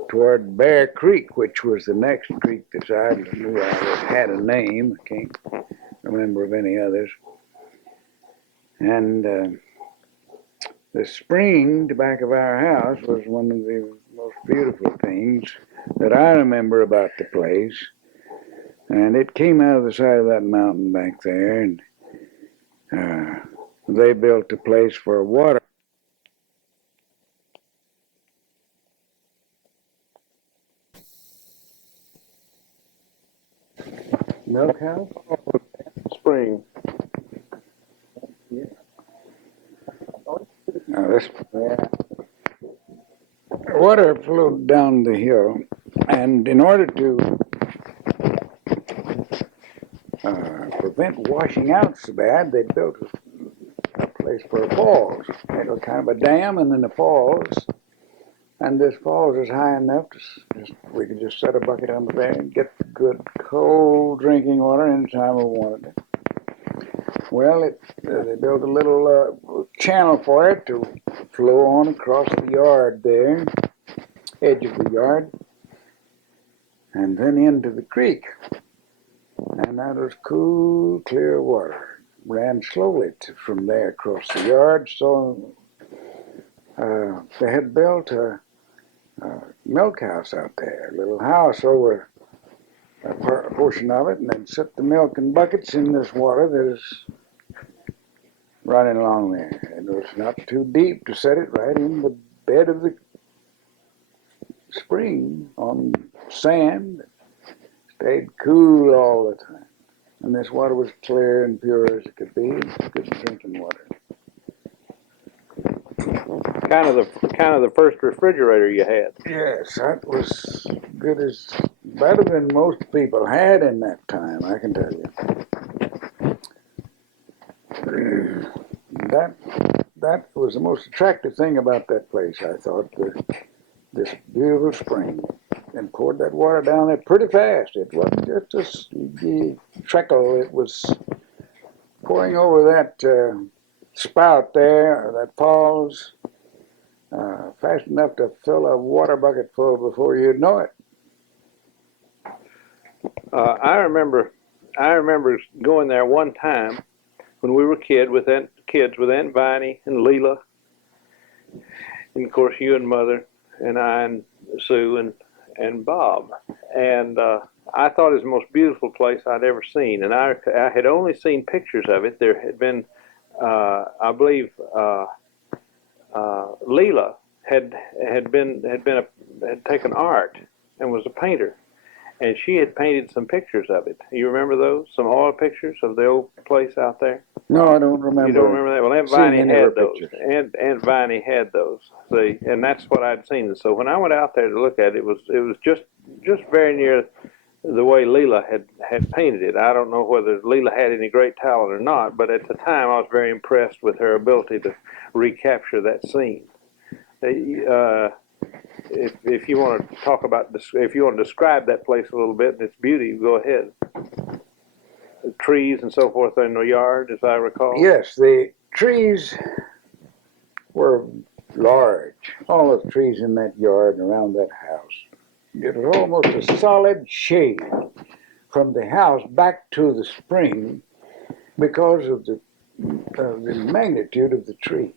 toward Bear Creek, which was the next creek that I knew had a name. I can't remember of any others. And the spring to back of our house was one of the most beautiful things that I remember about the place. And it came out of the side of that mountain back there, and they built a place for water. Milk house? Spring. This water flowed down the hill, and in order to prevent washing out so bad, they built a place for falls. It was kind of a dam and then the falls. And this falls is high enough we could just set a bucket under there and get good cold drinking water anytime we wanted it. Well, they built a little channel for it to flow on across the yard there, edge of the yard, and then into the creek. And that was cool, clear water. Ran slowly from there across the yard, so they had built a milk house out there, a little house over a portion of it, and they'd set the milk in buckets in this water that is running along there. It was not too deep to set it right in the bed of the spring on sand. Stayed cool all the time. And this water was clear and pure as it could be. Good drinking water. Kind of the first refrigerator you had. Yes, that was better than most people had in that time, I can tell you. That was the most attractive thing about that place, I thought. This beautiful spring. And poured that water down there pretty fast. It wasn't just a trickle. It was pouring over that spout there, or that falls, fast enough to fill a water bucket full before you'd know it. I remember going there one time when we were kids with Aunt Viney and Leela, and of course you and Mother and I and Sue and Bob, and I thought it was the most beautiful place I'd ever seen, and I had only seen pictures of it. There had been, I believe, Leela had taken art and was a painter, and she had painted some pictures of it. You remember those? Some oil pictures of the old place out there? No, I don't remember. You don't remember that? Well, Aunt Viney had those. Pictures. Aunt Viney had those. See, and that's what I'd seen. And so when I went out there to look at it, it was just very near the way Leela had painted it. I don't know whether Leela had any great talent or not, but at the time I was very impressed with her ability to recapture that scene. If you want to talk about this, if you want to describe that place a little bit and its beauty, go ahead. The trees and so forth in the yard, as I recall. Yes, the trees were large. All the trees in that yard and around that house. It was almost a solid shade from the house back to the spring because of the magnitude of the trees.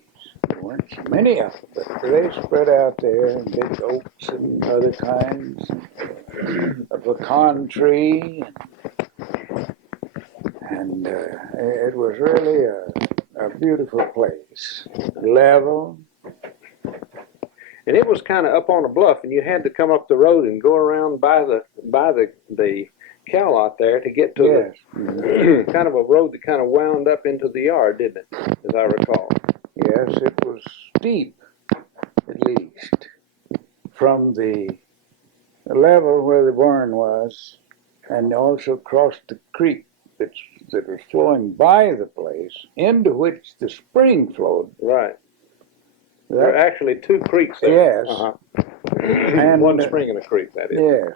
There weren't so many of them, but they spread out there, big oaks and other kinds, a pecan tree, and it was really a beautiful place, level. And it was kind of up on a bluff, and you had to come up the road and go around by the cow lot there to get to the kind of a road that kind of wound up into the yard, didn't it? As I recall. Yes, it was steep, at least, from the level where the barn was, and also across the creek that was flowing by the place, into which the spring flowed. Right. There are actually two creeks there. Yes. Uh-huh. And one spring in a creek, that is. Yes.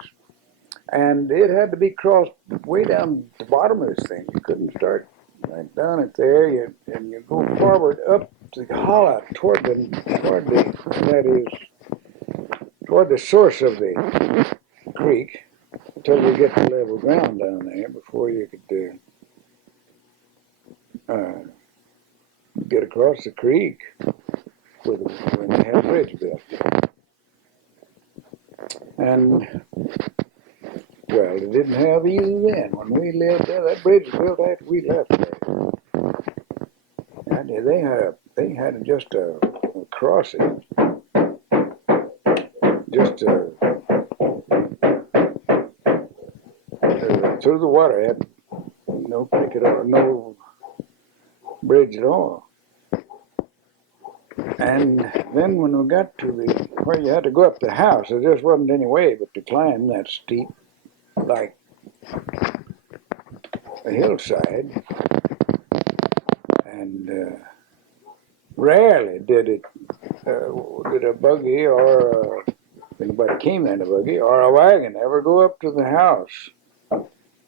And it had to be crossed way down the bottom of this thing. You couldn't start right down it there, and you go forward up the hollow toward the that is toward the source of the creek until we get to level ground down there before you could get across the creek when they had a bridge built. And well, it didn't have either then. When we lived there, that bridge was built after we left there. And they had just a crossing, just through the water. Had no creek at all, no bridge at all. And then when we got to where you had to go up the house, there just wasn't any way but to climb that steep, like a hillside. And rarely did a buggy or anybody came in a buggy or a wagon ever go up to the house.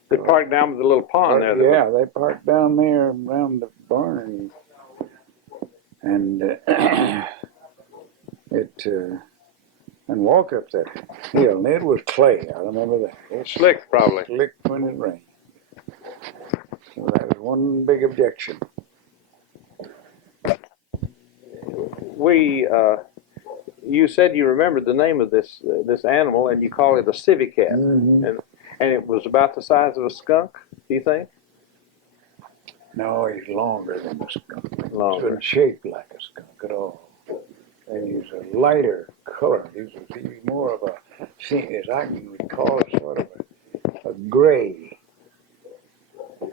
They parked down with the little pond there. Yeah, they parked down there around the barn. And and walk up that hill, and it was clay. I remember that. It was slick, probably. Slick when it rained. So that was one big objection. You said you remembered the name of this animal, and you call it a civet cat, Mm-hmm. and it was about the size of a skunk. Do you think? No, he's longer than a skunk. Longer. He wasn't shaped like a skunk at all. And he's a lighter color. He's more of a, as I can recall, sort of a gray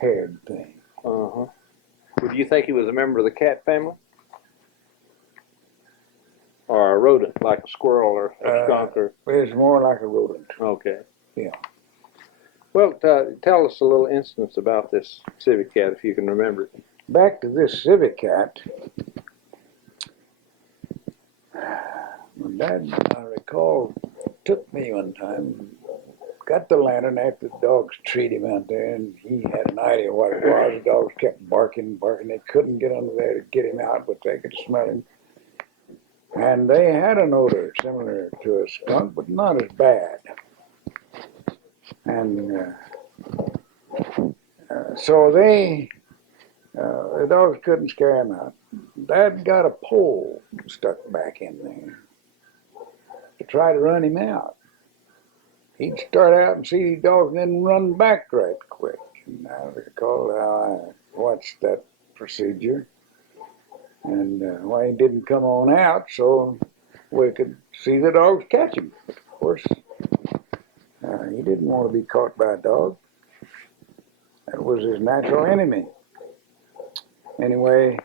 haired thing. Uh-huh. Would you think he was a member of the cat family? Or a rodent, like a squirrel or a skunk? Or It's more like a rodent. Okay. Yeah. Well, tell us a little instance about this civet cat, if you can remember it. Back to this civet cat. My dad, I recall, took me one time, got the lantern after the dogs treed him out there, and he had an idea what it was. The dogs kept barking. They couldn't get under there to get him out, but they could smell him. And they had an odor similar to a skunk, but not as bad. And so the dogs couldn't scare him out. Dad got a pole stuck back in there to try to run him out. He'd start out and see these dogs and then run back right quick. And I recall how I watched that procedure. And he didn't come on out, so we could see the dogs catch him. But of course, he didn't want to be caught by a dog. That was his natural enemy. Anyway,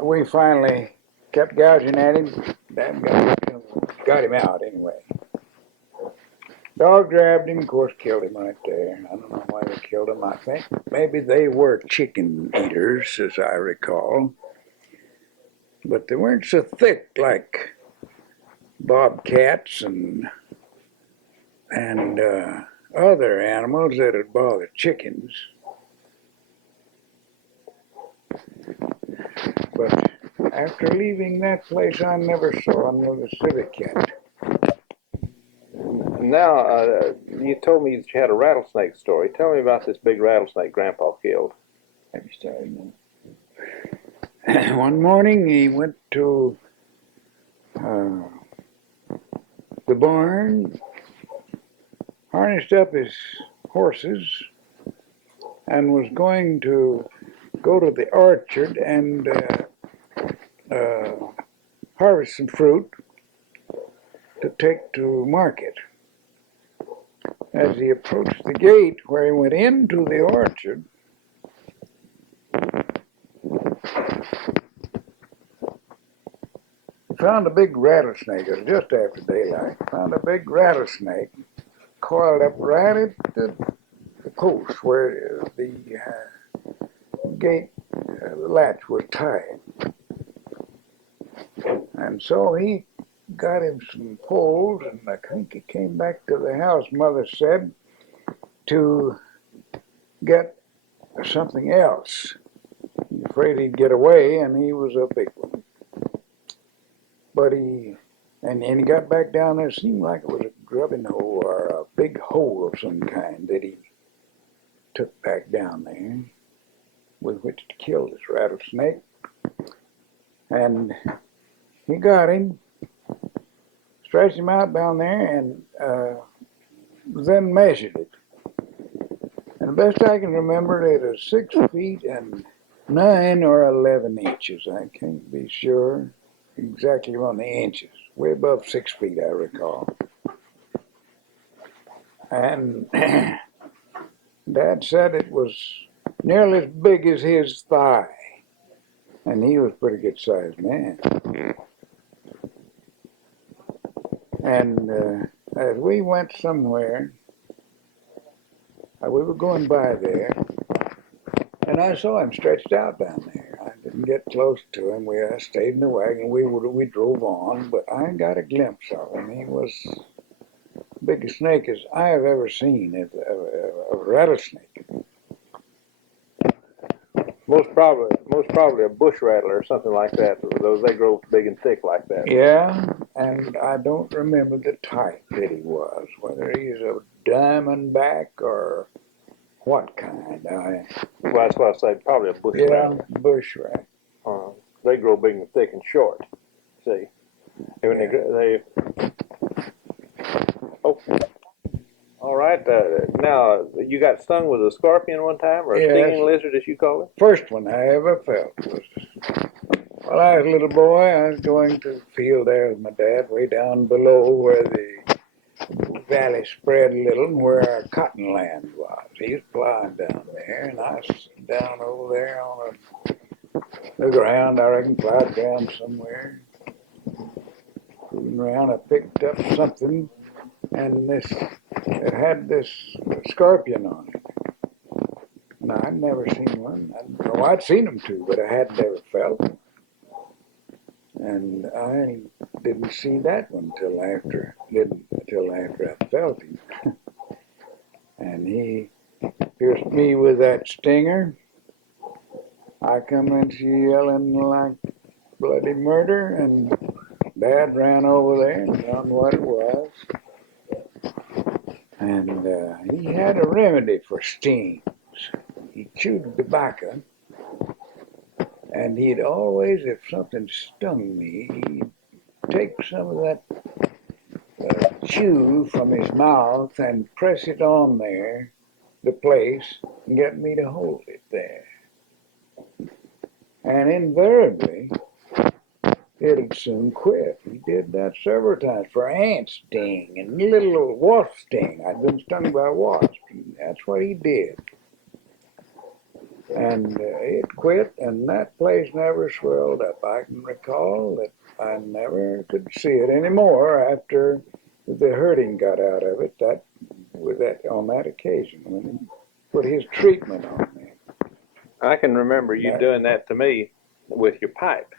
we finally kept gouging at him. Dad got him out anyway. Dog grabbed him, of course, killed him right there. I don't know why they killed him. I think maybe they were chicken eaters, as I recall. But they weren't so thick like bobcats and other animals that would bother chickens. But after leaving that place, I never saw another civet cat. Now, you told me that you had a rattlesnake story. Tell me about this big rattlesnake Grandpa killed. Have you started now? One morning he went to the barn, harnessed up his horses, and was going to go to the orchard and harvest some fruit to take to market. As he approached the gate where he went into the orchard, found a big rattlesnake. It was just after daylight. Found a big rattlesnake coiled up right at the post where the gate latch was tied. And so he got him some poles, and I think he came back to the house, Mother said, to get something else. He afraid he'd get away, and he was a big one. But he got back down there. It seemed like it was a grubbing hole or a big hole of some kind that he took back down there with which to kill this rattlesnake. And he got him, stretched him out down there, and then measured it. And the best I can remember, it was 6 feet and 9 or 11 inches. I can't be sure exactly on the inches. Way above 6 feet, I recall. And Dad said it was nearly as big as his thigh. And he was a pretty good sized man. And as we went somewhere, we were going by there, and I saw him stretched out down there. I didn't get close to him. We stayed in the wagon. We drove on, but I got a glimpse of him. He was the biggest snake as I have ever seen, a rattlesnake. Most probably a bush rattler or something like that. Those they grow big and thick like that. Yeah, and I don't remember the type that he was, whether he's a diamondback or what kind. Well, that's what I say. Probably a bush rattler. Bush rat. They grow big and thick and short. See, and when they oh. All right. Now, you got stung with a scorpion one time, or a stinging lizard, as you call it? First one I ever felt was, while I was a little boy, I was going to the field there with my dad, way down below where the valley spread a little and where our cotton land was. He was plowing down there, and I was down over there on the ground, I reckon, plowed down somewhere. Fooling around, I picked up something, and it had this scorpion on it. And I'd never seen one. I'd seen them too, but I had never felt them. And I didn't see that one until after I felt him. And he pierced me with that stinger. I come into yelling like bloody murder, and Dad ran over there and found what it was. And he had a remedy for stings. He chewed tobacco, and he'd always, if something stung me, he'd take some of that chew from his mouth and press it on there, the place, and get me to hold it there. And invariably, it'd soon quit. He did that several times for ant sting and little wasp sting. I'd been stung by a wasp. That's what he did. And it quit, and that place never swelled up. I can recall that I never could see it anymore after the hurting got out of it. On that occasion when he put his treatment on me. I can remember you doing that to me with your pipe.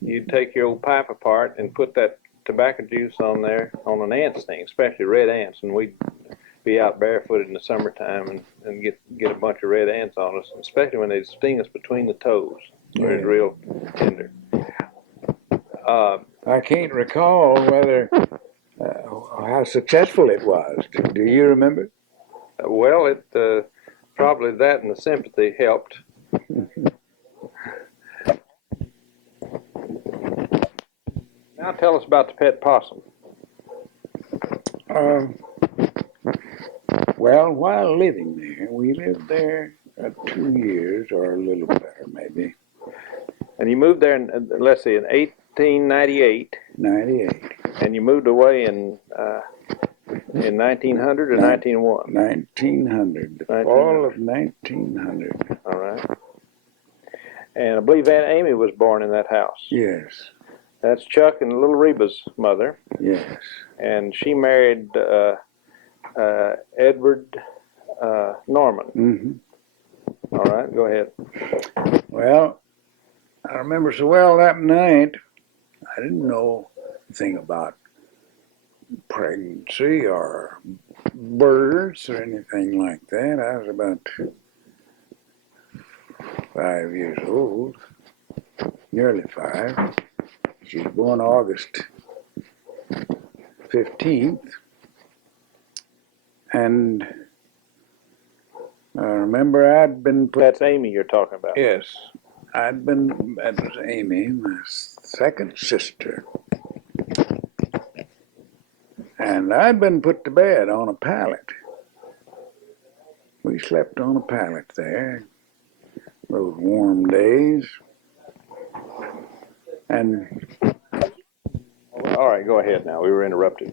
You'd take your old pipe apart and put that tobacco juice on there on an ant sting, especially red ants, and we'd be out barefooted in the summertime and get a bunch of red ants on us, especially when they'd sting us between the toes, where it's real tender. I can't recall whether how successful it was. Do you remember? Well, it probably that and the sympathy helped. Now tell us about the pet possum. Well, while living there, we lived there 2 years or a little better, maybe. And you moved there in, let's see, in 1898. 98. And you moved away in 1900 or 1901? 1900. The fall of 1900. All right. And I believe Aunt Amy was born in that house. Yes. That's Chuck and little Reba's mother. Yes. And she married Edward Norman. Mm-hmm. All right, go ahead. Well, I remember so well that night, I didn't know anything about pregnancy or birds or anything like that. I was about 5 years old, nearly 5. She was born August 15th. And I remember I'd been put. That's Amy you're talking about. Yes, that was Amy, my second sister. And I'd been put to bed on a pallet. We slept on a pallet there, those warm days. And All right, go ahead now. We were interrupted.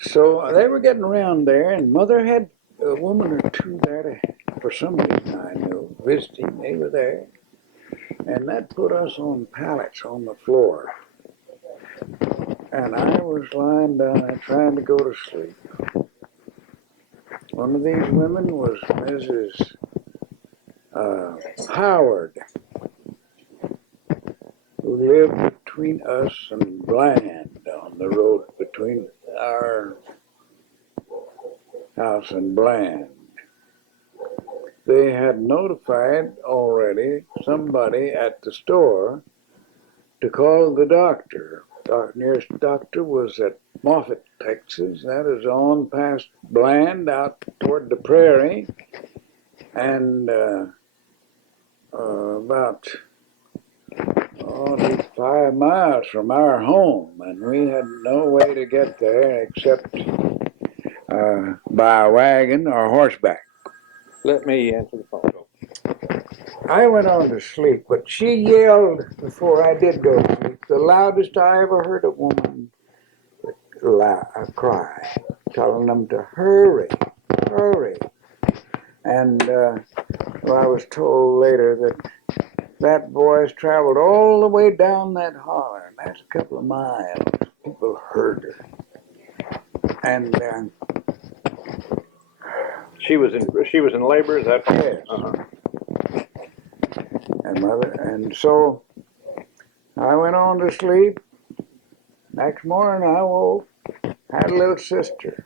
so they were getting around there, and Mother had a woman or two there for some reason I knew, visiting. They were there. And that put us on pallets on the floor. And I was lying down there trying to go to sleep. One of these women was Mrs. Howard, who lived between us and Bland on the road between our house and Bland. They had notified already somebody at the store to call the doctor. The nearest doctor was at Moffett, Texas. That is on past Bland out toward the prairie. And about 5 miles from our home. And we had no way to get there except by a wagon or horseback. Let me answer the phone. I went on to sleep, but she yelled before I did go to sleep, the loudest I ever heard a woman cry, telling them to hurry, hurry. And I was told later that voice traveled all the way down that holler, and that's a couple of miles. People heard her. And she was in labor, is that correct? Yes. Uh-huh. And so I went on to sleep. Next morning I woke, had a little sister,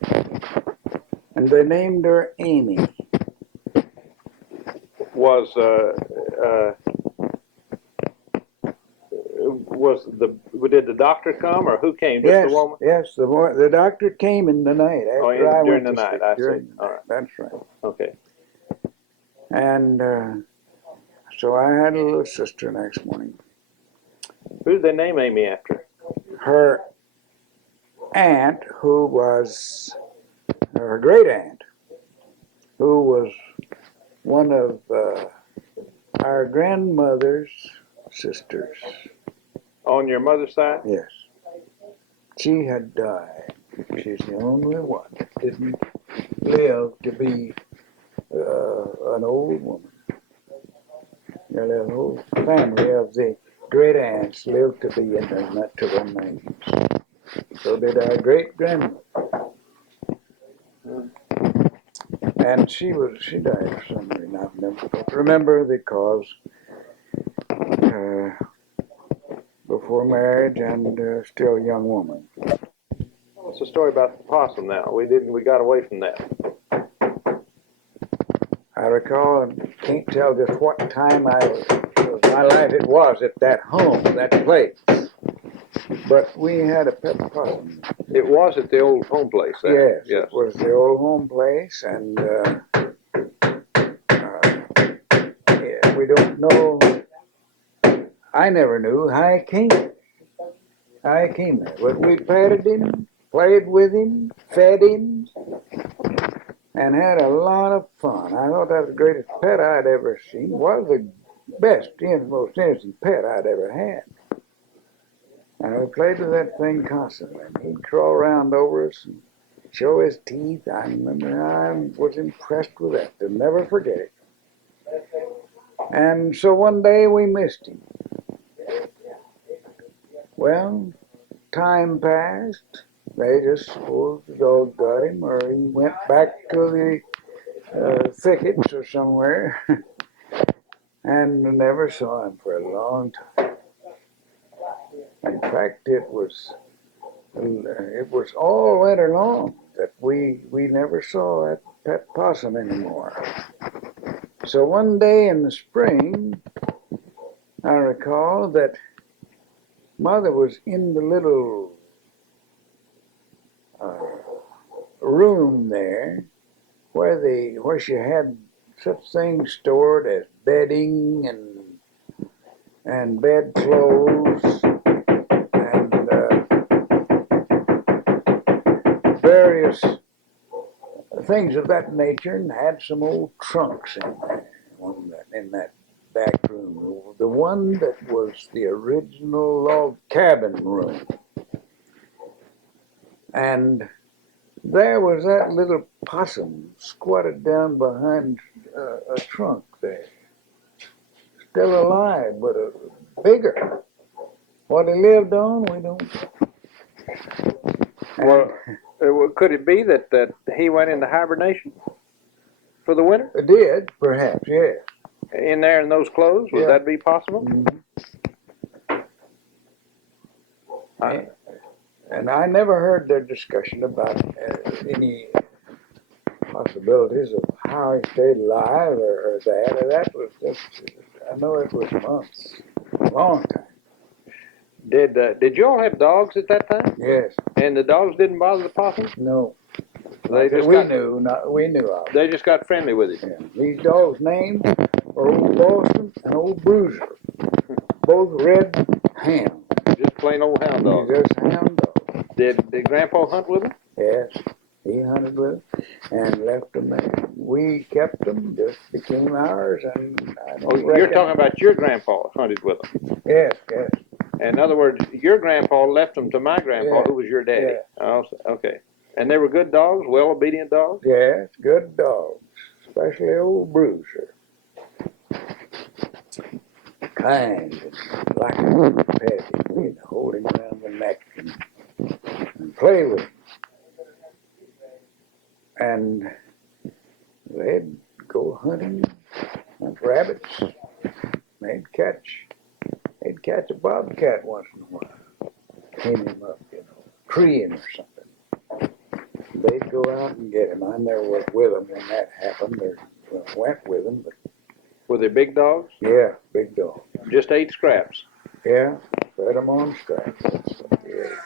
and they named her Amy. Did the doctor come, or who came? Just Yes, the woman? yes. The doctor came in the night after I during went the to night. sleep. I During see. the All night. right. That's right. Okay. And so I had a little sister next morning. Who did they name Amy after? Her aunt, who was her great aunt, who was one of our grandmother's sisters. On your mother's side? Yes. She had died. She's the only one that didn't live to be an old woman. The whole family of the great aunts lived to be in their 90s. So did our great grandmother. And she died for some reason. I don't remember the cause. Before marriage and still a young woman. What's the story about the possum now? We got away from that. I recall, and can't tell just what time of my life it was at that home, that place. But we had a pet possum. It was at the old home place. Yes, it was the old home place, and yeah, we don't know. I never knew how he came there. But we petted him, played with him, fed him, and had a lot of fun. I thought that was the greatest pet I'd ever seen. Was the best, most innocent pet I'd ever had. And we played with that thing constantly. He'd crawl around over us and show his teeth. I remember I was impressed with that. I'll never forget it. And so one day we missed him. Well, time passed. They just supposed the dog got him, or he went back to the thickets or somewhere, and never saw him for a long time. In fact, it was all winter long that we never saw that pet possum anymore. So one day in the spring, I recall that Mother was in the little room there where she had such things stored as bedding and bedclothes and various things of that nature, and had some old trunks in there in that back room. The one that was the original log cabin room. And there was that little possum squatted down behind a trunk there. Still alive, but bigger. What he lived on, we don't know. Well, could it be that he went into hibernation for the winter? It did, perhaps, yes. In there in those clothes? Would that be possible? Mm-hmm. And I never heard their discussion about any possibilities of how he stayed alive or that. Or that was just, I know it was months, a long time. Did you all have dogs at that time? Yes. And the dogs didn't bother the possums? No. We knew of. They just got friendly with it. Yeah. These dogs' names are Old Boston and Old Bruiser, both red hounds. Just plain old hound dogs. Just hound dogs. Did Grandpa hunt with them? Yes, he hunted with them and left them there. We kept them, just became ours, and you're talking about your grandpa hunted with them? Yes, yes. In other words, your grandpa left them to my grandpa, who was your daddy. Yeah. Oh, okay. And they were good dogs, well-obedient dogs? Yes, good dogs, especially Old Bruiser. Kind and like a pet. We'd hold him around the neck and play with him. And they'd go hunting, hunt rabbits. They'd catch a bobcat once in a while. Came him up, treeing or something. They'd go out and get him. I never was with them when that happened, or went with them. But were they big dogs? Yeah, big dogs. Just ate scraps? Yeah, fed them on scraps. That's what they ate.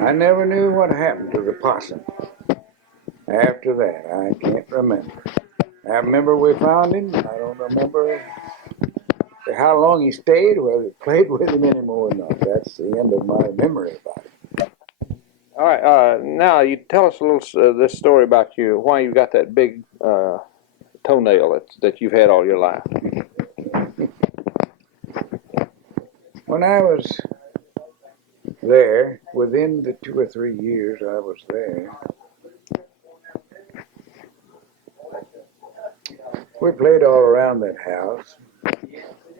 I never knew what happened to the possum. After that, I can't remember. I remember we found him. I don't remember how long he stayed, whether we played with him anymore or not. That's the end of my memory about it. All right. Now, you tell us a little this story about why you got that big toenail that you've had all your life. When I was there, within the 2 or 3 years I was there, we played all around that house.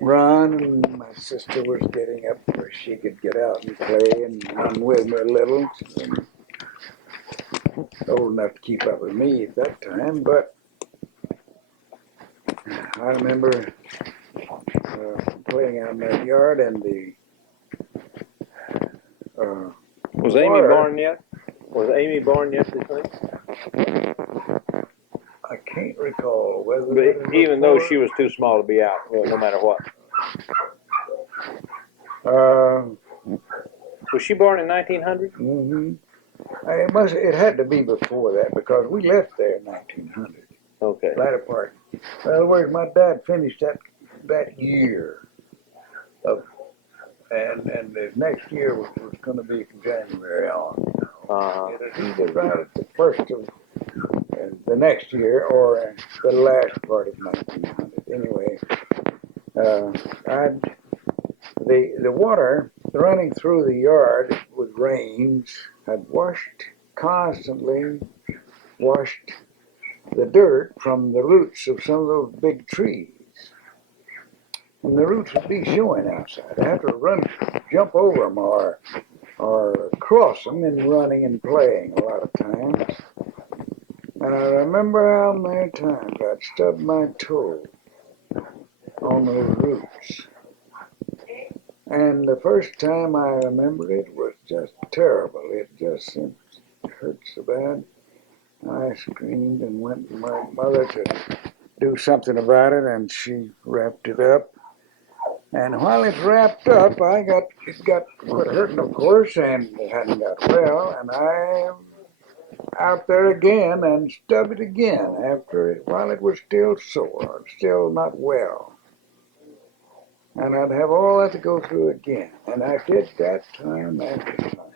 Run, and my sister was getting up where she could get out and play and run with me a little. And old enough to keep up with me at that time, but I remember playing out in that yard, and the was Amy born yet? Was Amy born yet, do you think? I can't recall whether. But even though she was too small to be out, no matter what. Was she born in 1900? Mm-hmm. It had to be before that, because we left there in 1900. Okay. Latter part. In other words, my dad finished that year and the next year was going to be from January on. It was either right at the first of the next year or the last part of 1900. Anyway, the water running through the yard with rains had constantly washed the dirt from the roots of some of those big trees. And the roots would be showing outside. I have to jump over them or cross them in running and playing a lot of times. And I remember how many times I'd stubbed my toe on those roots. And the first time I remembered it was just terrible. It just hurt so bad. I screamed and went to my mother to do something about it, and she wrapped it up. And while it's wrapped up, it got quite hurting, of course, and it hadn't got well, and I out there again and stubbed it again while it was still sore, still not well. And I'd have all that to go through again. And I did that time after time.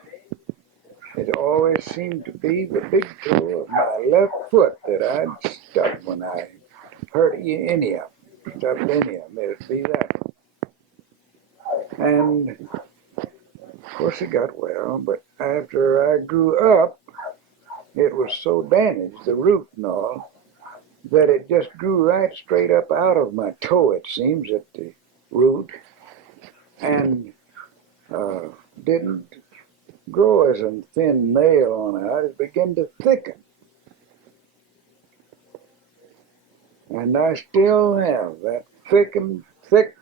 It always seemed to be the big toe of my left foot that I'd stubbed when I hurt any of them. Stubbed any of them. It'd be that one. And of course it got well, but after I grew up, it was so damaged, the root and all, that it just grew right straight up out of my toe, it seems, at the root, and didn't grow as a thin nail on it. It began to thicken. And I still have that thick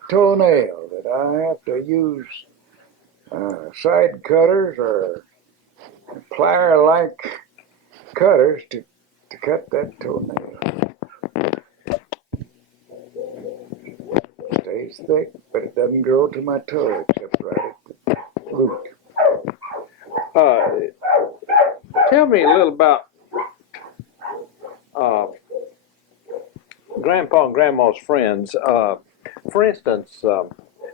toenail that I have to use side cutters or plier-like cutters to cut that toenail. It stays thick, but it doesn't grow to my toe except right at the root. Tell me a little about Grandpa and Grandma's friends. For instance,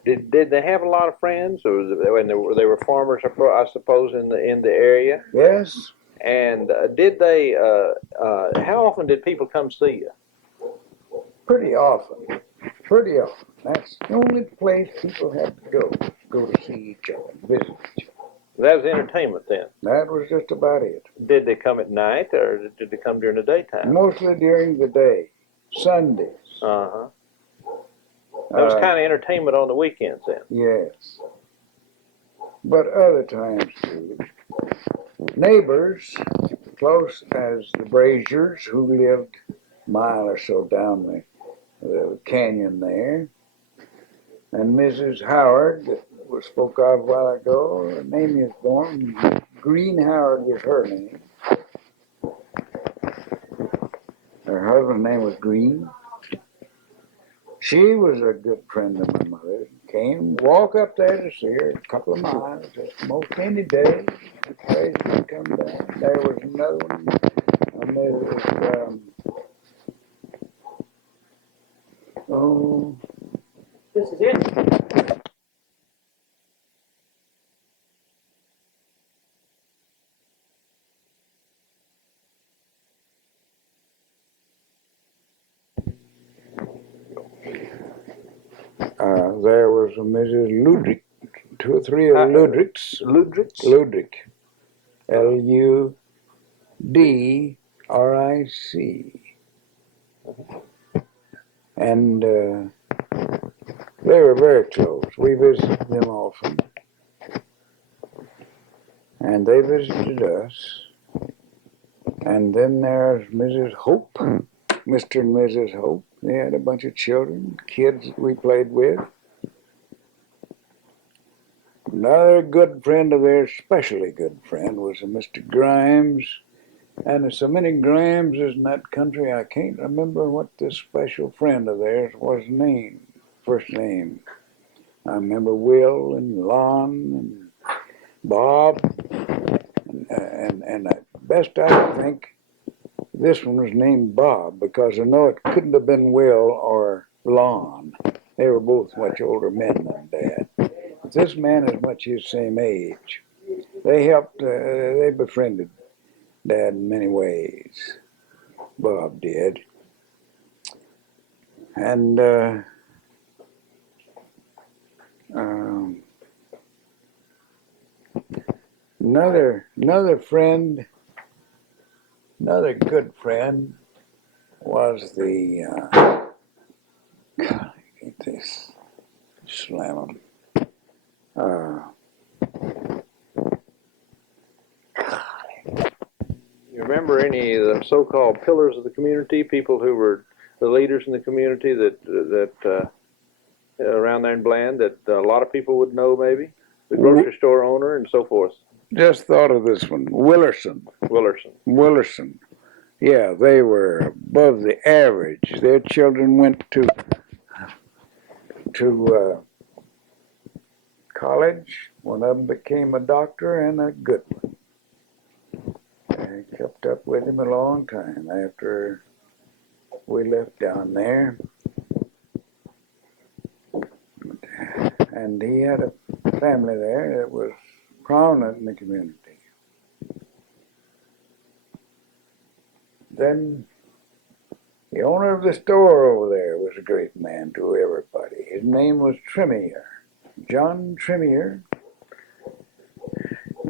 did they have a lot of friends, or was it, when they were farmers, I suppose, in the area? Yes. And did they? How often did people come see you? Pretty often. Pretty often. That's the only place people had to go to see each other, visit each other. That was entertainment then. That was just about it. Did they come at night, or did they come during the daytime? Mostly during the day, Sundays. Uh-huh. That was kind of entertainment on the weekends then. Yes. But other times too. Neighbors, close as the Braziers, who lived a mile or so down the canyon there, and Mrs. Howard, that was spoke of a while ago, her name is born. Green Howard was her name. Her husband's name was Green. She was a good friend of my mother. Came, walk up there to see her, a couple of miles, most any day. The place would come down. There was another one, This is it. there was a Mrs. Ludwig, 2 or 3 of Ludwigs. Ludwig's? Ludwig. Ludric. And they were very close. We visited them often. And they visited us. And then there's Mrs. Hope, Mr. and Mrs. Hope. They had a bunch of children, kids that we played with. Another good friend of theirs, especially good friend, was a Mr. Grimes. And there's so many Grimeses in that country, I can't remember what this special friend of theirs was named, first name. I remember Will and Lon and Bob. And best I can think, this one was named Bob, because I know it couldn't have been Will or Lon. They were both much older men than Dad. But this man is much his same age. They befriended Dad in many ways. Bob did. And another friend, another good friend was the God, I hate this. Slam 'em. You remember any of the so-called pillars of the community, people who were the leaders in the community that around there in Bland that a lot of people would know, maybe? The grocery store owner and so forth. Just thought of this one, Willerson. Willerson. Willerson. Yeah, they were above the average. Their children went to college. One of them became a doctor and a good one. I kept up with him a long time after we left down there. And he had a family there that was prominent in the community. Then the owner of the store over there was a great man to everybody. His name was Tremere, John Tremere.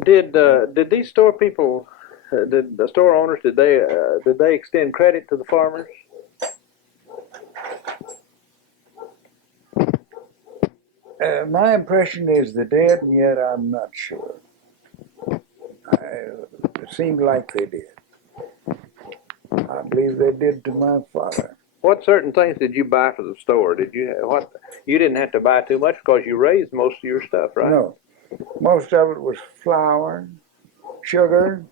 Did these store people, did the store owners, did they extend credit to the farmers? My impression is they did, and yet I'm not sure. It seemed like they did. I believe they did to my father. What certain things did you buy for the store? You didn't have to buy too much because you raised most of your stuff, right? No, most of it was flour, sugar,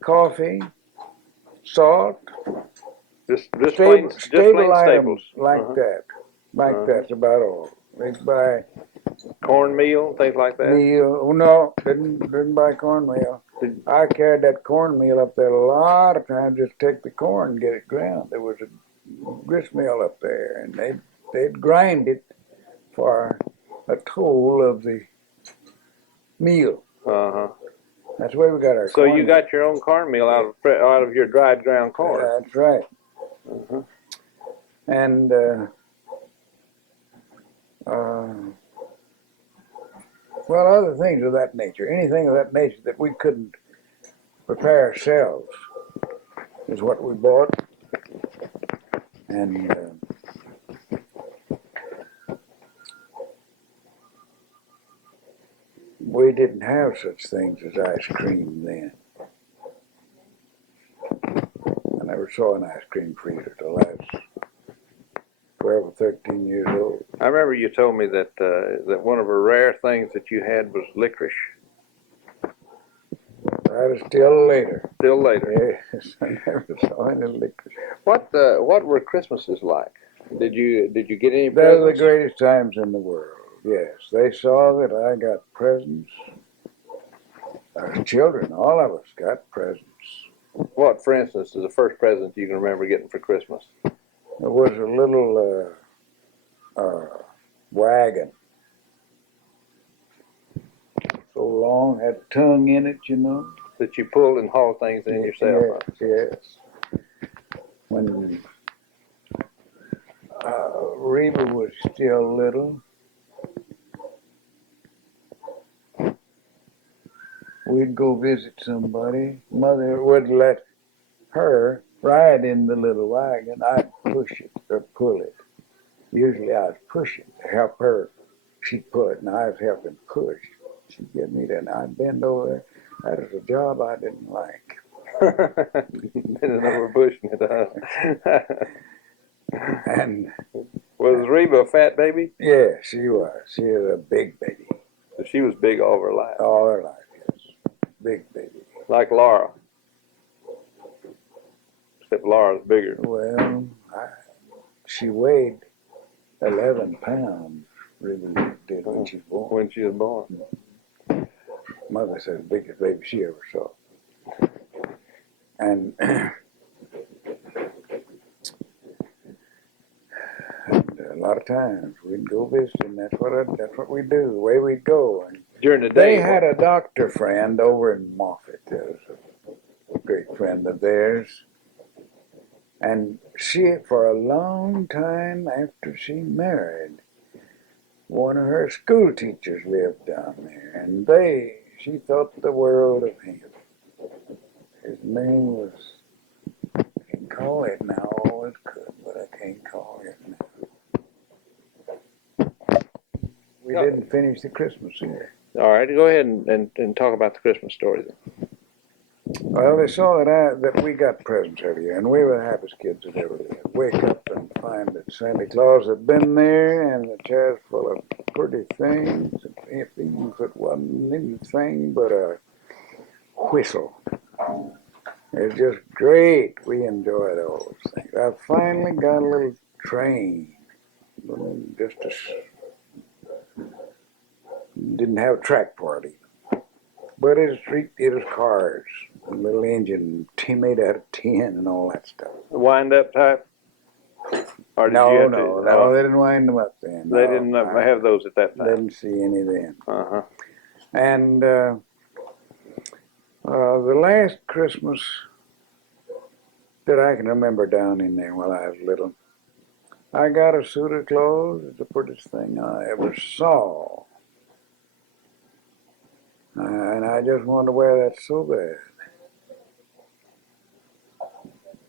coffee, salt, Just stable plain items staples. like that. That's about all. They'd buy Cornmeal, things like that. meal. Oh, no, didn't buy cornmeal. I carried that cornmeal up there a lot of times. Just take the corn and get it ground. There was a grist mill up there, and they'd grind it for a toll of the meal. Uh-huh. That's where we got our So corn. you got your own cornmeal out of your dried ground corn. That's right. Uh-huh. And well, other things of that nature, anything of that nature that we couldn't prepare ourselves is what we bought. And we didn't have such things as ice cream then. I never saw an ice cream freezer till I was 12 or 13 years old. I remember you told me that one of the rare things that you had was licorice. That is still later. Still later. Yes, I never saw any licorice. What were Christmases like? Did you get any They're the presents? greatest times in the world. Yes, they saw that I got presents. Our children, all of us got presents. What, for instance, is the first present you can remember getting for Christmas? There was a little wagon, so long, had a tongue in it, you know. That you pulled and hauled things in yourself? Yes. When Reba was still little, we'd go visit somebody. Mother would let her ride in the little wagon. I'd push it or pull it. Usually I was pushing to help her. She'd pull it and I was helping push. She'd get me there and I'd bend over there. That was a job I didn't like. Bending over pushing it, huh? And was Reba a fat baby? yeah, she was. She was a big baby. So she was big all her life. All her life, yes. Big baby. Like Laura. Except Laura's bigger. Well, she weighed 11 pounds, really did when she was born. When she was born. Mother said the biggest baby she ever saw. And, a lot of times we'd go visiting. That's what we do. The way we'd go. And during the day. they had a doctor friend over in Moffat. That was a great friend of theirs. And she, for a long time after she married, one of her school teachers lived down there, and she thought the world of him. His name was, I can call it now, I always could, but I can't call it now. We didn't finish the Christmas either. All right, go ahead and talk about the Christmas story then. Well, they saw that we got presents every year, and we were the happiest kids that ever lived. Wake up and find that Santa Claus had been there, and the chair's full of pretty things. Even if it wasn't anything but a whistle, It's just great. We enjoy those things. I finally got a little train. Just didn't have a track for it even. But it was cars. A little engine made out of tin and all that stuff. Wind up type? Or did you No, have no, they didn't wind them up then. They didn't have those at that time. Didn't see any then. Uh-huh. And the last Christmas that I can remember down in there while I was little, I got a suit of clothes. It's the prettiest thing I ever saw. And I just wanted to wear that so bad.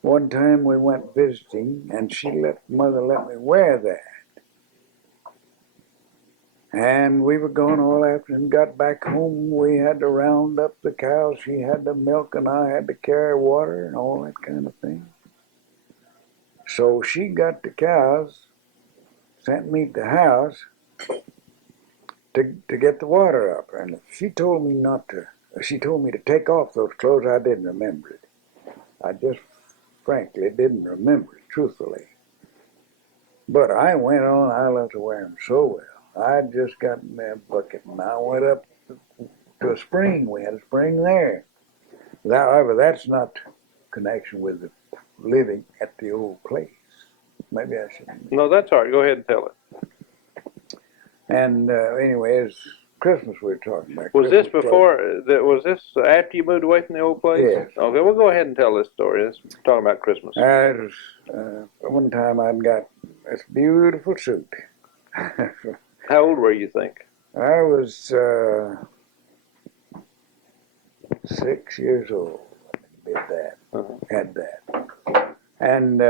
One time we went visiting, and mother let me wear that. And we were gone all afternoon. Got back home, we had to round up the cows. She had to milk, and I had to carry water and all that kind of thing. So she got the cows, sent me to the house to get the water up. And she told me she told me to take off those clothes. I didn't remember it. I just frankly didn't remember it, truthfully. But I went on, I loved to wear them so well. I just got in that bucket and I went up to a spring. We had a spring there. However, that's not connection with the living at the old place. Maybe I shouldn't. No, that's all right. Go ahead and tell it. And anyway, it's Christmas we were talking about. Was Christmas this before? Was this after you moved away from the old place? Yes. Okay, we'll go ahead and tell this story. Let's talk about Christmas. It was, one time I'd got this beautiful suit. How old were you, think? I was 6 years old. Did that. Uh-huh. Had that. And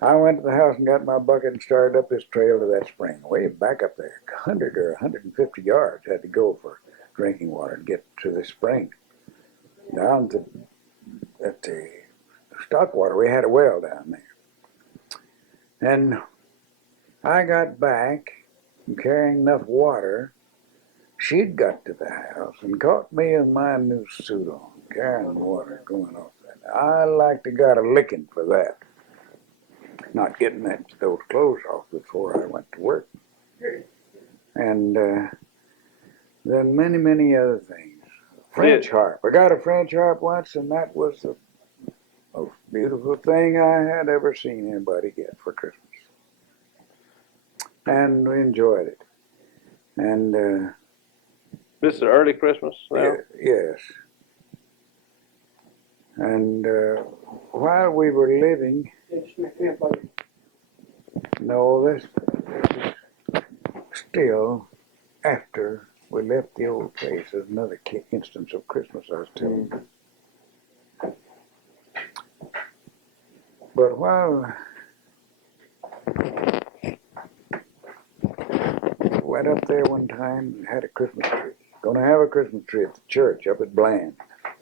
I went to the house and got my bucket and started up this trail to that spring. Way back up there, 100 or 150 yards had to go for drinking water to get to the spring. Down to at the Stockwater, we had a well down there. And I got back and carrying enough water. She'd got to the house and caught me in my new suit on, carrying water, going off that. I like to got a licking for that. Not getting those clothes off before I went to work. And then many, many other things. French harp. I got a French harp once, and that was the most beautiful thing I had ever seen anybody get for Christmas. And we enjoyed it. And This is early Christmas now? yes. And while we were living, no, this is still after we left the old place. There's another instance of Christmas I was telling you. But while we went up there one time and had a Christmas tree. Gonna have a Christmas tree at the church up at Bland.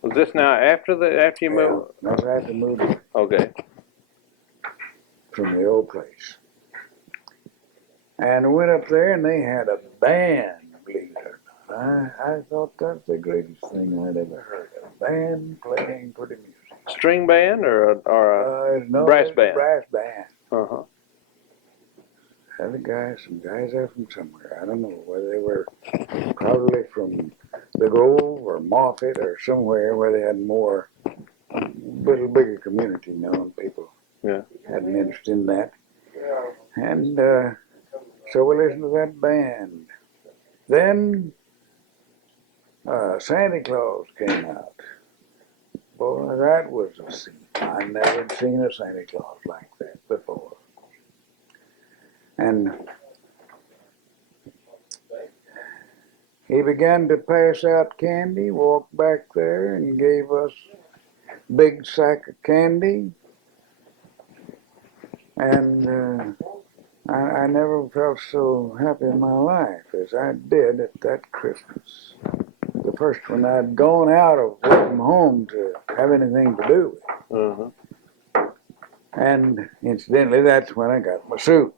Was this now after you moved? No, I had to move Okay. from the old place. And I went up there and they had a band, believe it or not. I thought that was the greatest thing I'd ever heard. A band playing pretty music. String band or a No, brass band? Brass band. Uh-huh. Some guys there from somewhere. I don't know whether they were probably from the Grove or Moffett or somewhere where they had more, little bigger community known people. Yeah. Had an interest in that. And so we listened to that band. Then Santa Claus came out. Boy, that was a scene. I never seen a Santa Claus like that before. And he began to pass out candy, walked back there and gave us a big sack of candy. And I never felt so happy in my life as I did at that Christmas. The first one I'd gone out of from home to have anything to do with. Uh-huh. And incidentally, that's when I got my suit.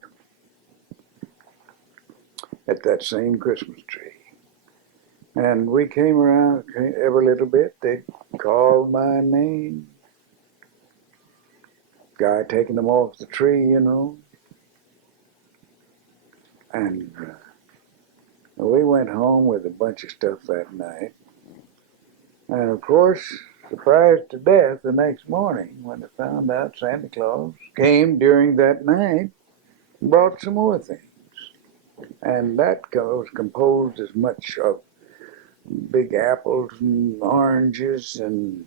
At that same Christmas tree. And we came around every little bit. They'd call my name. guy taking them off the tree, you know. And we went home with a bunch of stuff that night. And of course, surprised to death the next morning when I found out Santa Claus came during that night and brought some more things. And that was composed as much of big apples and oranges and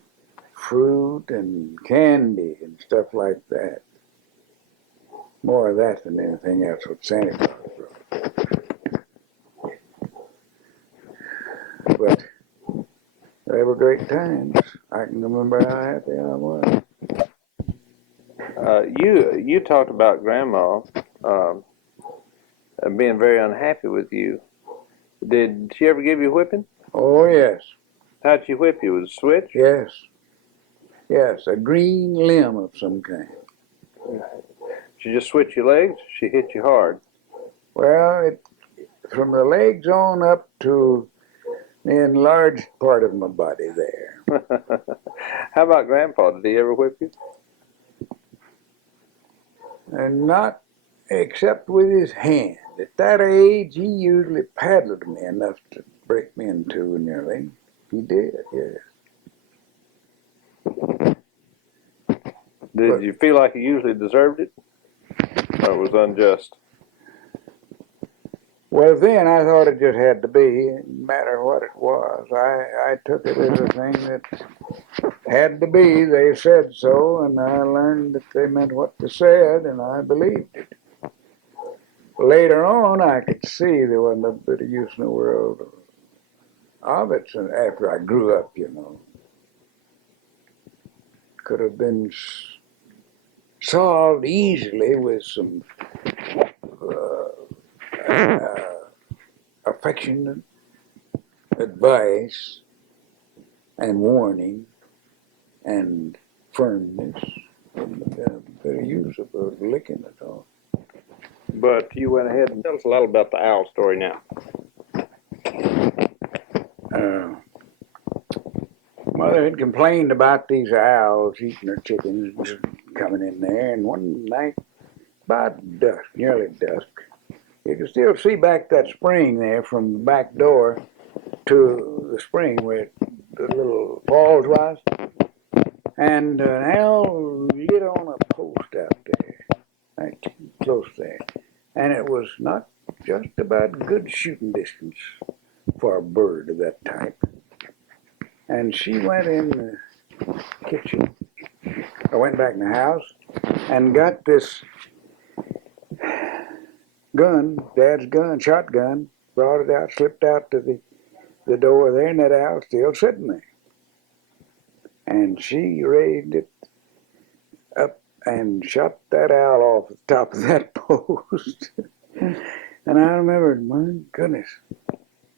fruit and candy and stuff like that. More of that than anything else what Santa Claus brought. But they were great times. I can remember how happy I was. You talked about Grandma being very unhappy with you. Did she ever give you a whipping? Oh, yes. How'd she whip you? With a switch? Yes. Yes, a green limb of some kind. She just switch your legs? She hit you hard? Well, from the legs on up to the enlarged part of my body there. How about Grandpa? Did he ever whip you? And not except with his hand. At that age, he usually paddled me enough to break me in two nearly. He did, yes. Did you feel like you usually deserved it? Or it was unjust? Well, then I thought it just had to be, no matter what it was. I took it as a thing that had to be. They said so, and I learned that they meant what they said, and I believed it. Later on, I could see there wasn't a bit of use in the world of it after I grew up, you know. Could have been solved easily with some affectionate advice and warning and firmness. Wouldn't have been a bit of use of a licking at all. But you went ahead and tell us a lot about the owl story now. Mother had complained about these owls eating her chickens, coming in there, and one night, about dusk, nearly dusk, you could still see back that spring there from the back door to the spring where the little falls was. And an owl lit on a post out there, right close there. And it was not just about good shooting distance for a bird of that type. And she went in the kitchen. I went back in the house and got this gun, Dad's gun, shotgun, brought it out, slipped out to the door there, and that owl still sitting there. And she raised it up and shot that owl off the top of that post. And I remembered, my goodness,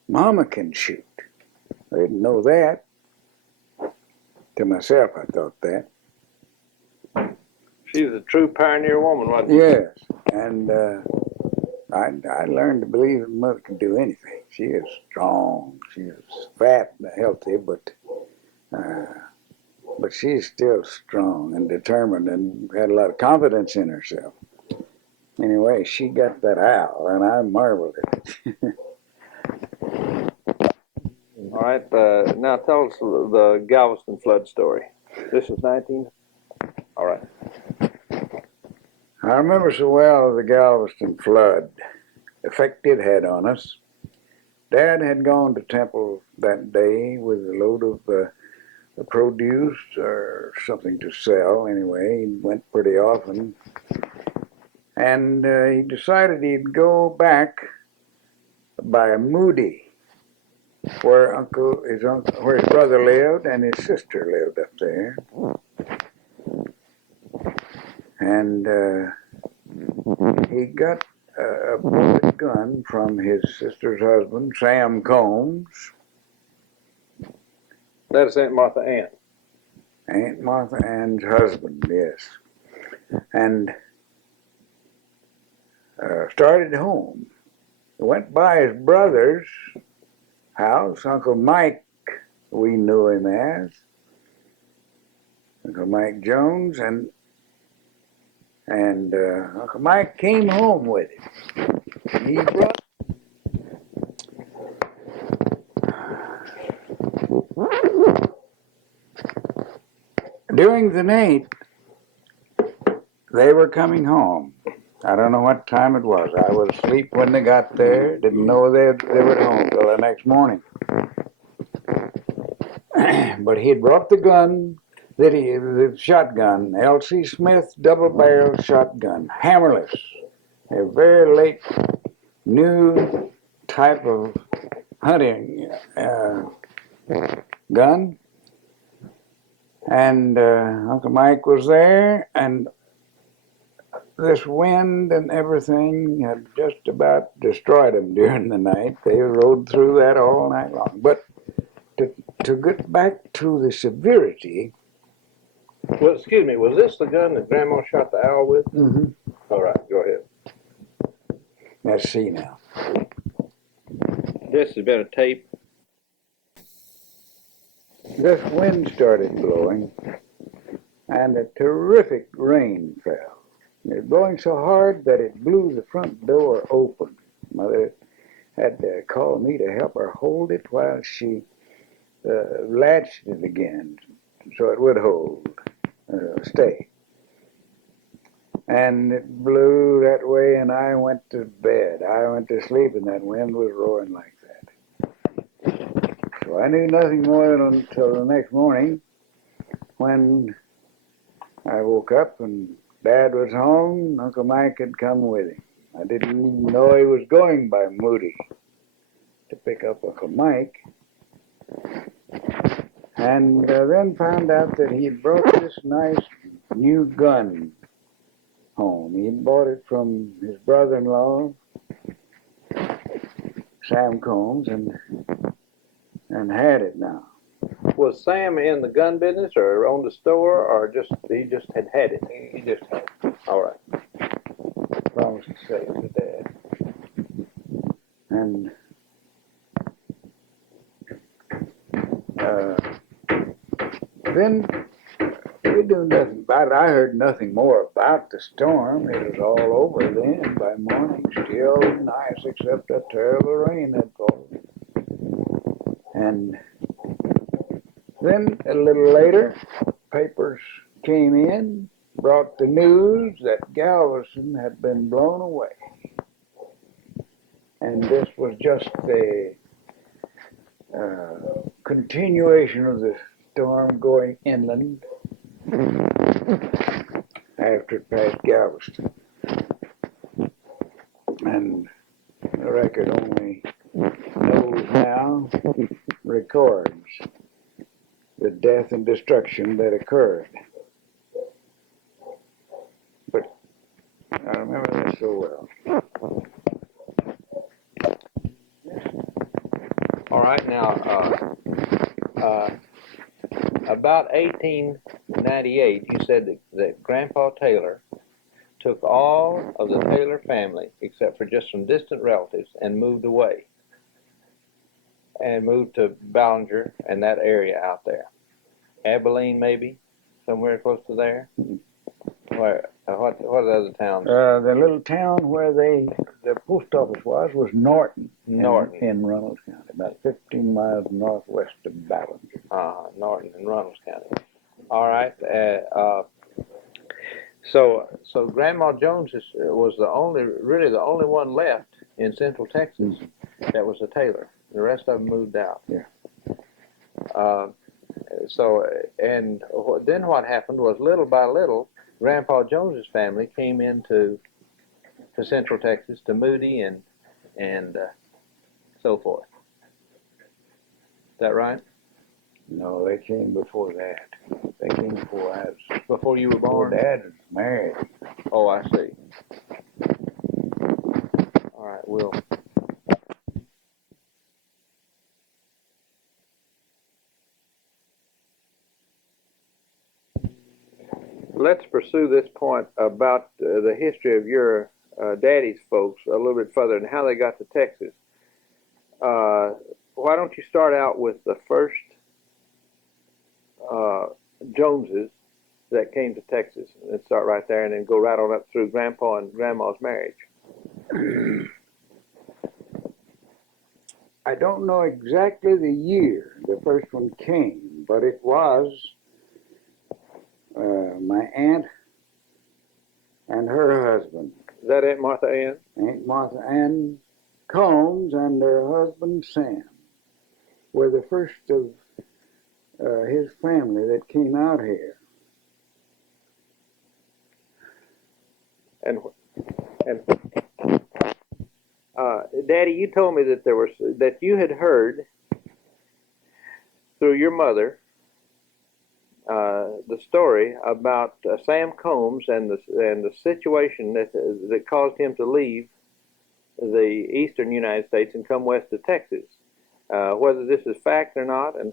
Mama can shoot. I didn't know that. To myself, I thought that. She was a true pioneer woman, wasn't she? Yes, and I learned to believe that Mother can do anything. She is strong. She is fat and healthy, but she's still strong and determined and had a lot of confidence in herself. Anyway, she got that owl, and I marveled at it. All right, now tell us the Galveston flood story. This is 19. All right. I remember so well the Galveston flood effect it had on us. Dad had gone to Temple that day with a load of produce or something to sell. Anyway, he went pretty often. And he decided he'd go back by Moody, where where his brother lived and his sister lived up there. And he got a bullet gun from his sister's husband, Sam Combs. That is Aunt Martha Ann. Aunt Martha Ann's husband, yes. And started home. Went by his brother's house, Uncle Mike, we knew him as, Uncle Mike Jones, and And Uncle Mike came home with it. He brought during the night. They were coming home. I don't know what time it was. I was asleep when they got there. Didn't know they were at home till the next morning. But he had brought the gun, the shotgun, L.C. Smith double-barrel shotgun, hammerless, a very late new type of hunting gun. And Uncle Mike was there, and this wind and everything had just about destroyed them during the night. They rode through that all night long. But to get back to the severity. Well, excuse me, was this the gun that Grandma shot the owl with? Mm-hmm. All right, go ahead. Let's see now. This has been a tape. This wind started blowing, and a terrific rain fell. It was blowing so hard that it blew the front door open. Mother had to call me to help her hold it while she latched it again so it would hold, stay. And it blew that way, and I went to bed. I went to sleep, and that wind was roaring like that. So I knew nothing more until the next morning when I woke up and Dad was home. Uncle Mike had come with him. I didn't even know he was going by Moody to pick up Uncle Mike. And then found out that he had brought this nice new gun home. He had bought it from his brother-in-law, Sam Combs, and had it now. Was Sam in the gun business or owned the store, or he just had it? He just had it. All right. Promised to say it to Dad. And then we knew nothing about it. I heard nothing more about the storm. It was all over then by morning, still nice, except that terrible rain that fallen. And then a little later, papers came in, brought the news that Galveston had been blown away. And this was just the continuation of the storm going inland after it passed Galveston. And the record only knows now, records the death and destruction that occurred. But I remember that so well. All right, now, about 1898, you said that Grandpa Taylor took all of the Taylor family, except for just some distant relatives, and moved away. And moved to Ballinger and that area out there. Abilene, maybe? Somewhere close to there? Where? What are the other towns? The little town where the post office was Norton. Norton. In Runnels County, about 15 miles northwest of Ballinger. Norton in Runnels County. All right. So Grandma Jones was really the only one left in Central Texas that was a Taylor. The rest of them moved out. Yeah. Then what happened was, little by little, Grandpa Jones's family came into Central Texas, to Moody and so forth. Is that right? No, they came before that. They came before I was. Before you were Before born? Dad was married. Oh, I see. All right, Will. Let's pursue this point about the history of your daddy's folks a little bit further and how they got to Texas. Why don't you start out with the first Joneses that came to Texas, and start right there, and then go right on up through Grandpa and Grandma's marriage. I don't know exactly the year the first one came, but it was my aunt and her husband, Is that Aunt Martha Ann? Aunt Martha Ann Combs, and their husband Sam were the first of his family that came out here. And Daddy, you told me that that you had heard through your mother the story about Sam Combs and the situation that caused him to leave the eastern United States and come west to Texas. Whether this is fact or not, and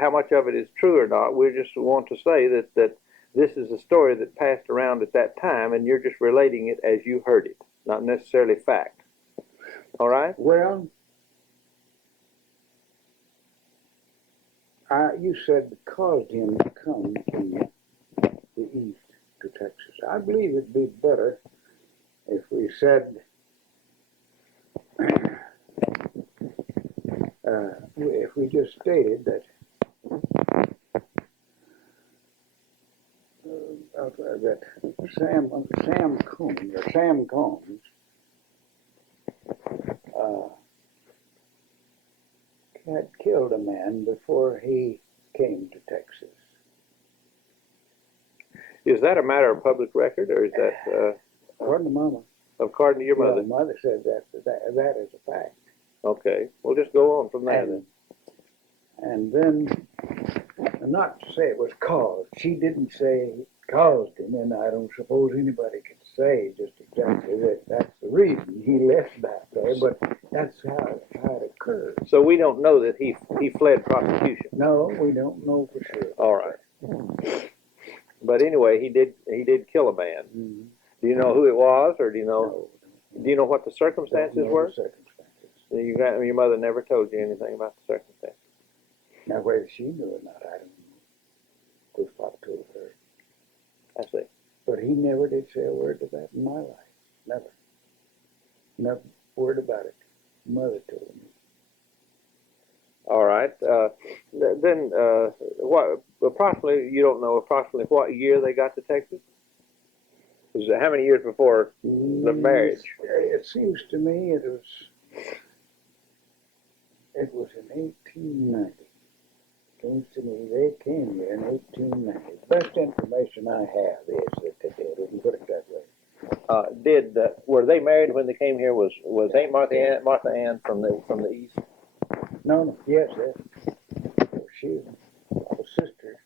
how much of it is true or not, we just want to say that this is a story that passed around at that time, and you're just relating it as you heard it, not necessarily fact. All right? Well, you said caused him to come from the east to Texas. I believe it'd be better if we said, if we just stated that that Sam Combs had killed a man before he came to Texas. Is that a matter of public record, or is that According to Mama. according to your mother? Yeah, Mother said that is a fact. Okay, we'll just go on from there then. And then, not to say it was caused. She didn't say it caused him, and I don't suppose anybody could say just exactly that that's the reason he left that there, but that's how it occurred. So we don't know that he fled prosecution. No, we don't know for sure. All right. But anyway, he did kill a man. Mm-hmm. Do you know who it was, or do you know? No, Do you know what the circumstances don't know were? the circumstances. Your mother never told you anything about the circumstances. Now, whether she knew or not, I don't know. Goes Pop told her. I see. But he never did say a word to that in my life. Never. Not a word about it. Mother told me. All right. Then what? Approximately, you don't know approximately what year they got to Texas? How many years before the marriage? It seems to me it was in 1890. Seems to me they came here in 1890. The best information I have is that they did. We can put it that way. Were they married when they came here? Was Aunt Martha Ann from the east? No. Yes. She was a sister.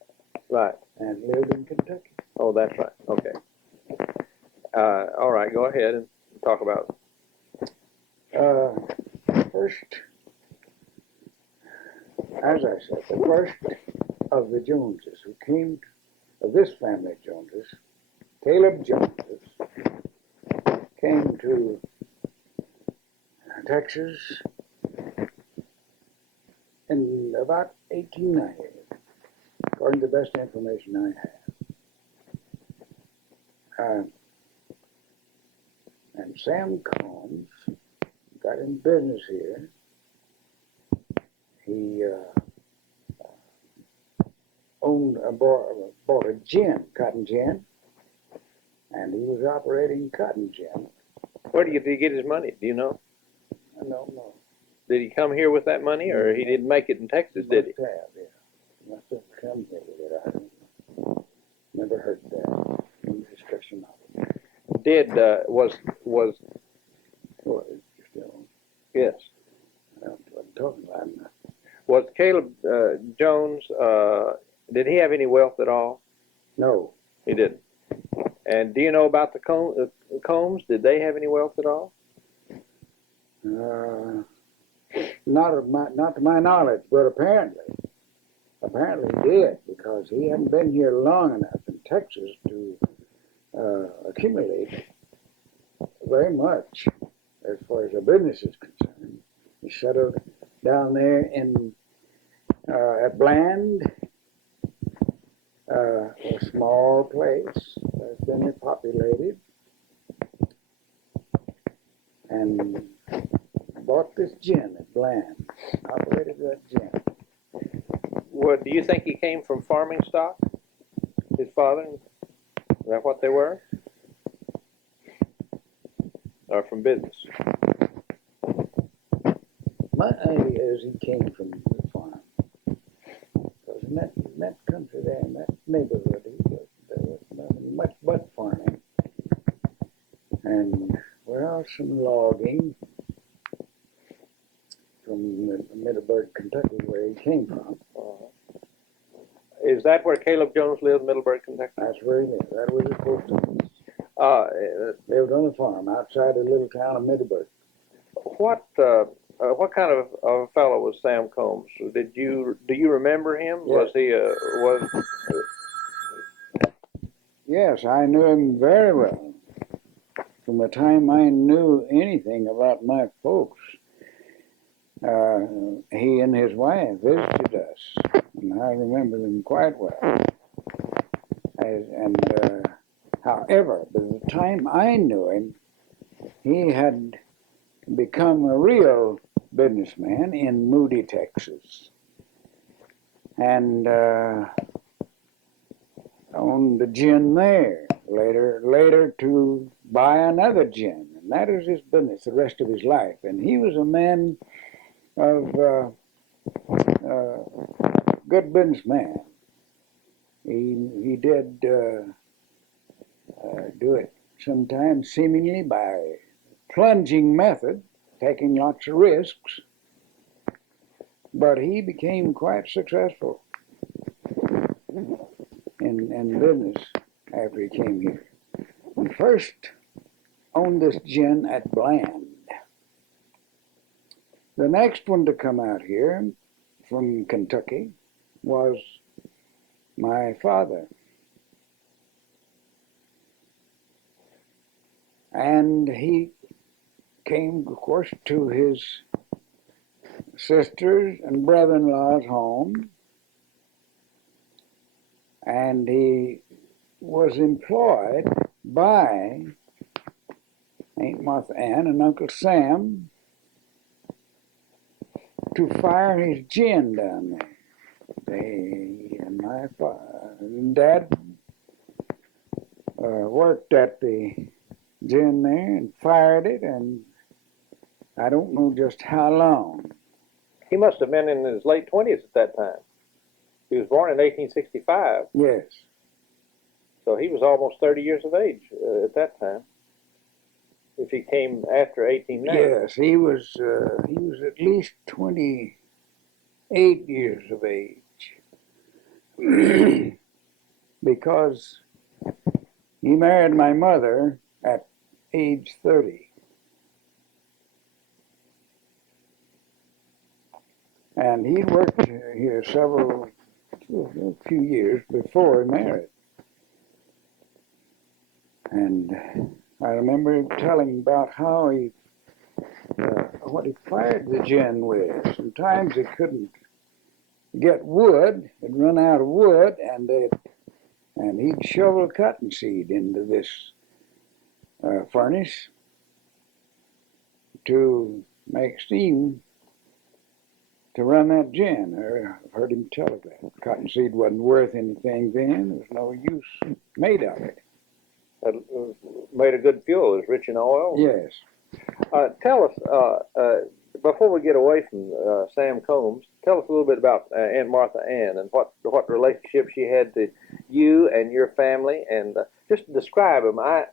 Right. And lived in Kentucky. Oh, that's right. Okay. All right. Go ahead and talk about it. First, as I said, the first of the Joneses who came, of this family of Joneses, Caleb Joneses, came to Texas in about 1890, according to the best information I have. And Sam Combs got in business here. He bought a gin, cotton gin, and he was operating cotton gin. Where did he get his money? Do you know? I don't know. Did he come here with that money, or he didn't make it in Texas? Did he? Must have, yeah. He must have come here with it. I don't know. Never heard that. No discussion of it. Was Well, yes? I'm talking about him. Was Caleb Jones? Did he have any wealth at all? No. He didn't. And do you know about the Combs? Did they have any wealth at all? Not to my knowledge, but apparently he did, because he hadn't been here long enough in Texas to accumulate very much as far as the business is concerned. He settled down there in at Bland A small place, thinly populated, and bought this gin at Bland. Operated that gin. What do you think he came from farming stock? His father? Is that what they were? Or from business? My idea is he came from the farm. Because in that country there, in that neighborhood, there was nothing much but farming. And, well, some logging from Middleburg, Kentucky, where he came from. Is that where Caleb Jones lived, Middleburg, Kentucky? That's where he lived. That was his post office. Uh, Lived on a farm outside the little town of Middleburg. what kind of fellow was Sam Combs? Do you remember him? Yes. Yes, I knew him very well. From the time I knew anything about my folks, he and his wife visited us, and I remember them quite well. However, by the time I knew him, he had become a real businessman in Moody, Texas, and owned a gin there. Later to buy another gin, and that was his business the rest of his life. And he was a man of good businessman. He did do it sometimes seemingly by plunging method, taking lots of risks, but he became quite successful in business after he came here. He first owned this gin at Bland. The next one to come out here from Kentucky was my father. And he came, of course, to his sisters and brother-in-law's home, and he was employed by Aunt Martha Ann and Uncle Sam to fire his gin down there. They and my father and Dad worked at the gin there and fired it, and I don't know just how long. He must have been in his late 20s at that time. He was born in 1865. Yes. So he was almost 30 years of age at that time. If he came after 1890. Yes, he was at least 28 years of age. Because he married my mother at age 30. And he worked here a few years before he married. And I remember him telling about how what he fired the gin with. Sometimes he couldn't get wood, he'd run out of wood, and he'd shovel cottonseed into this furnace to make steam to run that gin. I've heard him tell of that. Cottonseed wasn't worth anything then. There was no use made of it. That made a good fuel. It was rich in oil. Yes. Tell us, before we get away from Sam Combs, tell us a little bit about Aunt Martha Ann and what relationship she had to you and your family, and just describe them. I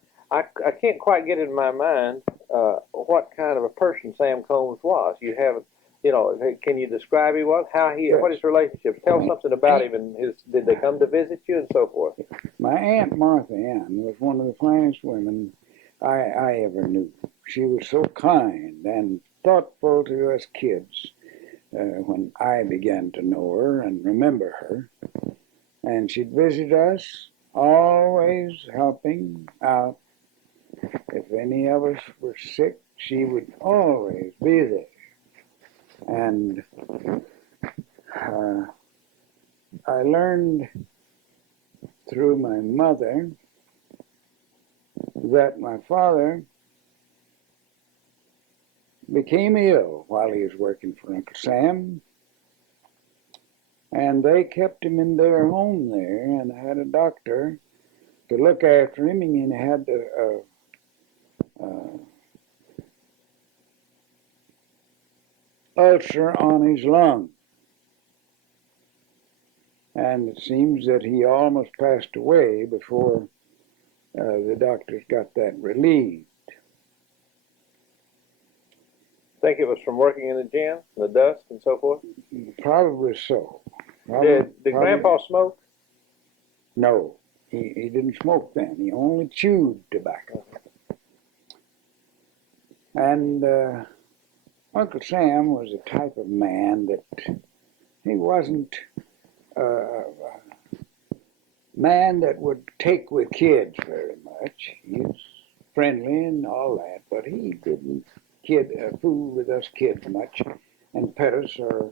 can't quite get in my mind what kind of a person Sam Combs was. You have, can you describe he was? Yes. What his relationship? Tell something about him and did they come to visit you and so forth? My Aunt Martha Ann was one of the finest women I ever knew. She was so kind and thoughtful to us kids when I began to know her and remember her. And she'd visit us, always helping out. If any of us were sick, she would always be there. And I learned through my mother that my father became ill while he was working for Uncle Sam, and they kept him in their home there and had a doctor to look after him, and he had a ulcer on his lung. And it seems that he almost passed away before the doctors got that relieved. Think it was from working in the gym, the dust and so forth? Probably so. Did Grandpa smoke? No, he didn't smoke then. He only chewed tobacco. And Uncle Sam was the type of man that he wasn't a man that would take with kids very much. He was friendly and all that, but he didn't fool with us kids much and pet us or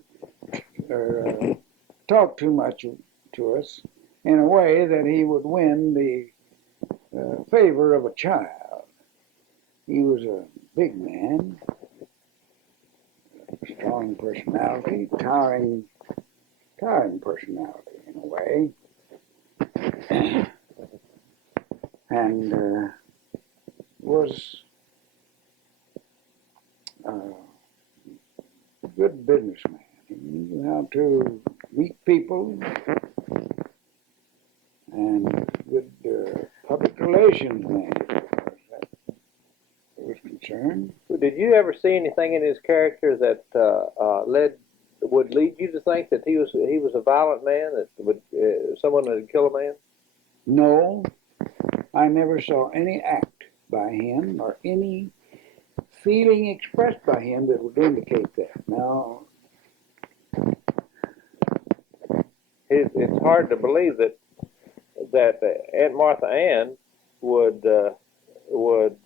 talk too much to us in a way that he would win the favor of a child. He was a big man, strong personality, towering personality in a way, and was a good businessman. He knew how to meet people and good public relations man as far as that was concerned. Did you ever see anything in his character that would lead you to think that he was a violent man, that would someone that would kill a man? No, I never saw any act by him or any feeling expressed by him that would indicate that. Now, it's hard to believe that Aunt Martha Ann would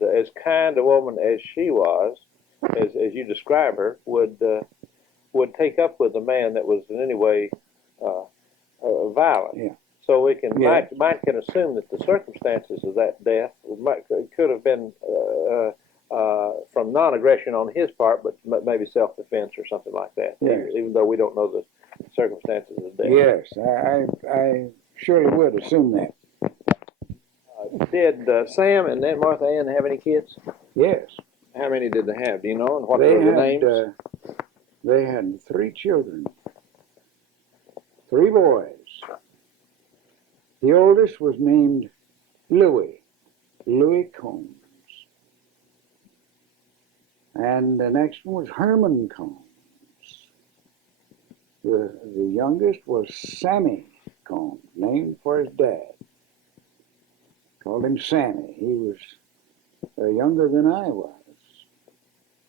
as kind a woman as she was, as you describe her, would would take up with a man that was in any way violent. Yeah. So we can Yeah. might can assume that the circumstances of that death could have been from non-aggression on his part, but maybe self-defense or something like that. Yes. Even though we don't know the circumstances of death. Yes, I surely would assume that. Did Sam and Aunt Martha Ann have any kids? Yes. How many did they have? Do you know? And what They were the had, names? they had 3 children, 3 boys. The oldest was named Louis Combs. And the next one was Herman Combs. The youngest was Sammy Combs, named for his dad. Called him Sammy. He was younger than I was.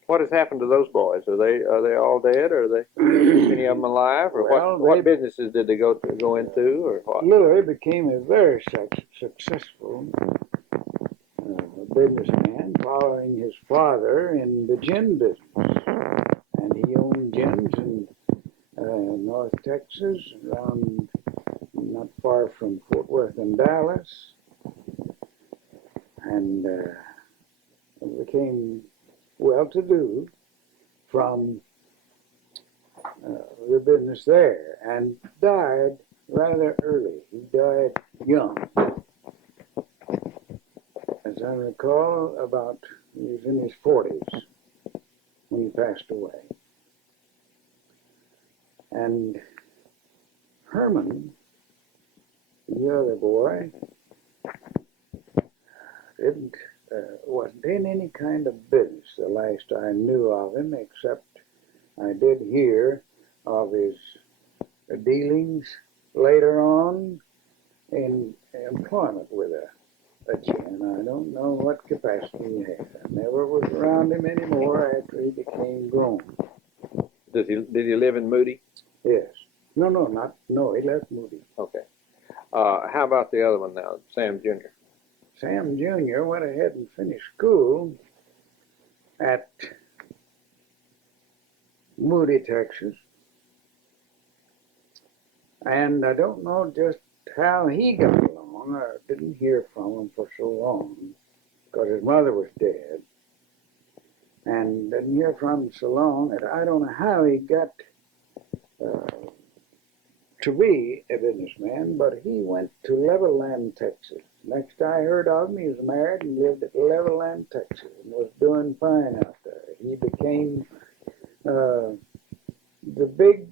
What has happened to those boys? Are they all dead? Or are they any of them alive? Or Well, what businesses did they go into? Or what? Louis became a very successful businessman, following his father in the gin business, and he owned gins in North Texas, around not far from Fort Worth and Dallas, and became well-to-do from the business there, and died rather early. He died young. As I recall, he was in his 40s when he passed away. And Herman, the other boy, wasn't in any kind of business the last I knew of him, except I did hear of his dealings later on in employment with a gin. I don't know what capacity he had. I never was around him anymore after he became grown. Did he live in Moody? Yes. No, he left Moody. Okay. How about the other one now, Sam Jr.? Sam Jr. went ahead and finished school at Moody, Texas. And I don't know just how he got along. long. I didn't hear from him for so long because his mother was dead. And didn't hear from him so long that I don't know how he got to be a businessman, but he went to Bland, Texas. Next I heard of him, he was married and lived at Bland, Texas, and was doing fine out there. He became the big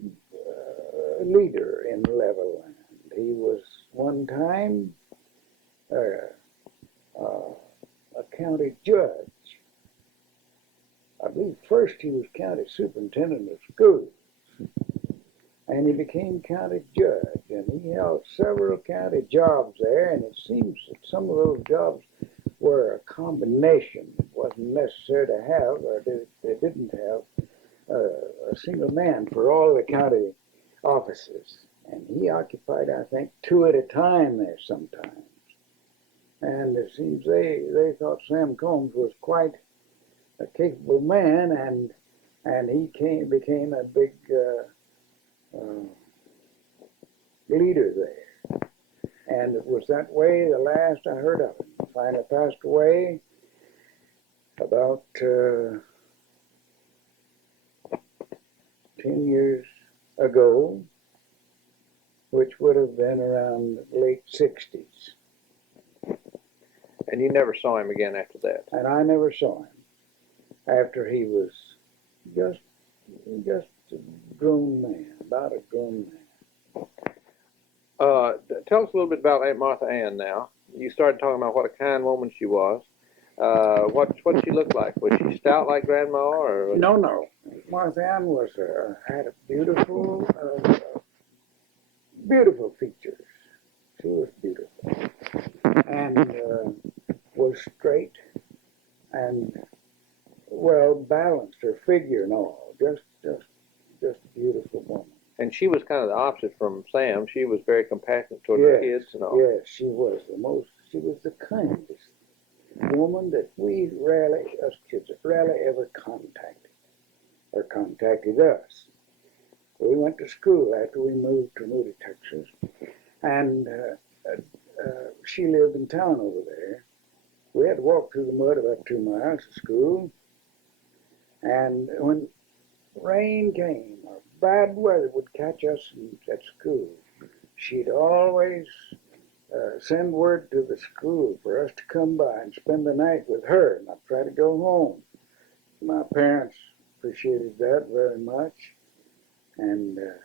leader in Levelland. He was one time a county judge. I believe first he was county superintendent of schools, and he became county judge, and he held several county jobs there, and it seems that some of those jobs were a combination. It wasn't necessary to have, or they didn't have, a single man for all the county offices. And he occupied, I think, two at a time there sometimes. And it seems they thought Sam Combs was quite a capable man, and he became a big leader there. And it was that way the last I heard of him. He finally passed away about 10 years ago, which would have been around the late 60s. And you never saw him again after that? And I never saw him after he was just a grown man, about a grown man. Tell us a little bit about Aunt Martha Ann now. You started talking about what a kind woman she was. What did she look like? Was she stout like Grandma, or? No. Martha Ann was had a beautiful features. She was beautiful and was straight and well balanced. Her figure and all, just a beautiful woman. And she was kind of the opposite from Sam. She was very compassionate toward the kids and all. Yes, she was the kindest woman that us kids, rarely ever contacted us. We went to school after we moved to Moody, Texas, and she lived in town over there. We had to walk through the mud about 2 miles to school, and when rain came or bad weather would catch us at school, she'd always send word to the school for us to come by and spend the night with her, and I'd try to go home. My parents appreciated that very much, and that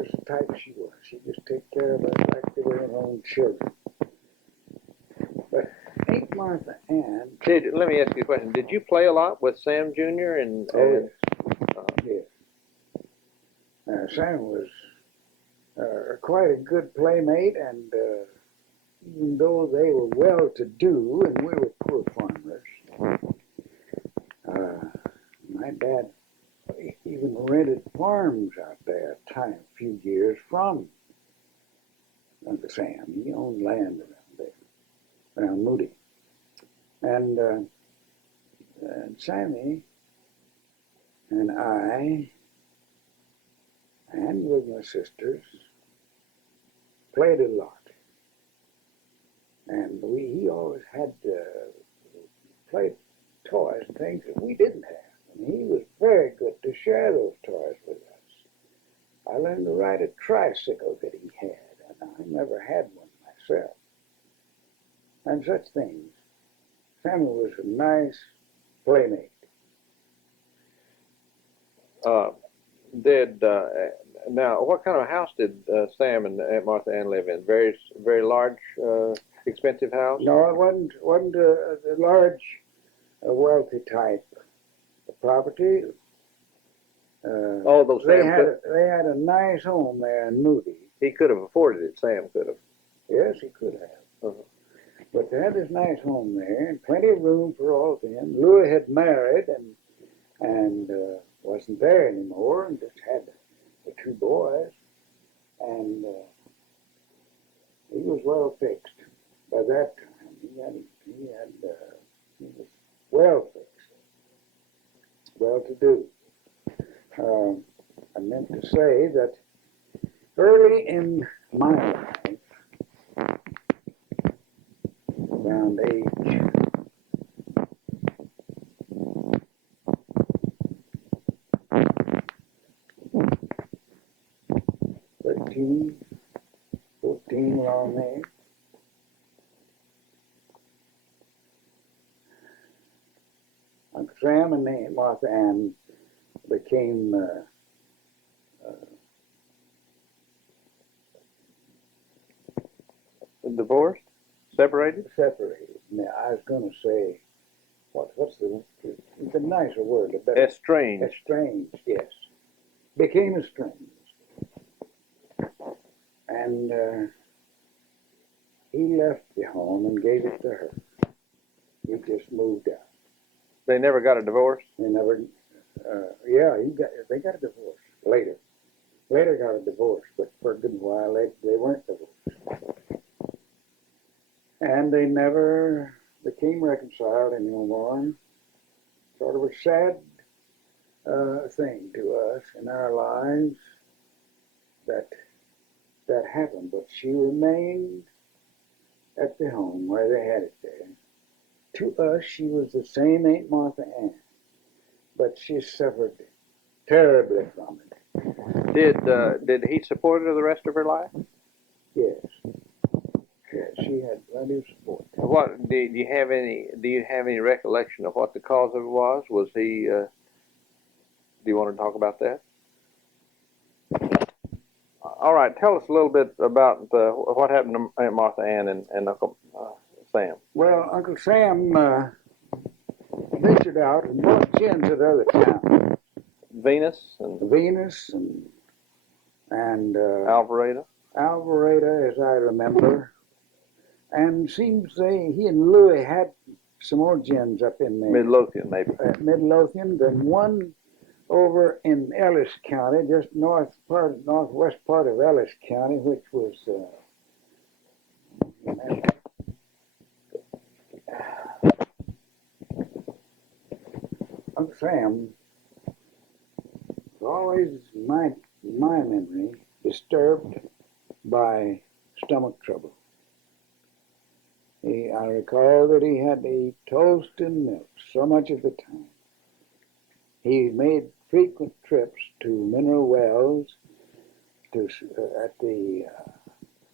is the type she was. She'd just take care of us like they were her own children. But Aunt Martha Ann... Let me ask you a question. Did you play a lot with Sam Jr.? Yes. Sam was quite a good playmate, and even though they were well-to-do and we were poor farmers, my dad even rented farms out there a few years from Uncle Sam. He owned land around there, around Moody. And Sammy and I, and with my sisters, played a lot. And he always had played toys and things that we didn't have. And he was very good to share those toys with us. I learned to ride a tricycle that he had, and I never had one myself. And such things. Sammy was a nice playmate. Now, what kind of house did Sam and Aunt Martha Ann live in? Very large, expensive house? No, it wasn't a large, wealthy type of property. Those they had a nice home there in Moody. He could have afforded it. Sam could have. Yes, he could have. But they had this nice home there, and plenty of room for all of them. Louis had married and wasn't there anymore, and just had the 2 boys, and he was well fixed by that time. He was well fixed, well to do. I meant to say that early in my life, around age 13, 14 around there. Uncle Sam and Aunt Martha Ann became Divorced? Separated? separated. Now, I was going to say, what's the nicer word? The better, Estranged. estranged, yes. Became estranged. And he left the home and gave it to her. He just moved out. They never got a divorce? They never, they got a divorce later. Later got a divorce, but for a good while they weren't divorced. And they never became reconciled anymore. Sort of a sad thing to us in our lives that happened. But she remained at the home where they had it there. To us, she was the same Aunt Martha Ann, but she suffered terribly from it. Did he support her the rest of her life? Yes. Yes, she had plenty of support. What do you have any recollection of what the cause of it was? Was he? Do you want to talk about that? All right, tell us a little bit about what happened to Aunt Martha Ann and Uncle Sam. Well, Uncle Sam ventured out and bought gins at other towns. Venus and Venus and Alvarado. Alvarado, as I remember. And seems he and Louis had some more gins up in there. Midlothian, maybe. Midlothian, then one over in Ellis County, just northwest part of Ellis County, which was Uncle Sam was always, my memory, disturbed by stomach trouble. I recall that he had to eat toast and milk so much of the time. He made frequent trips to Mineral Wells at the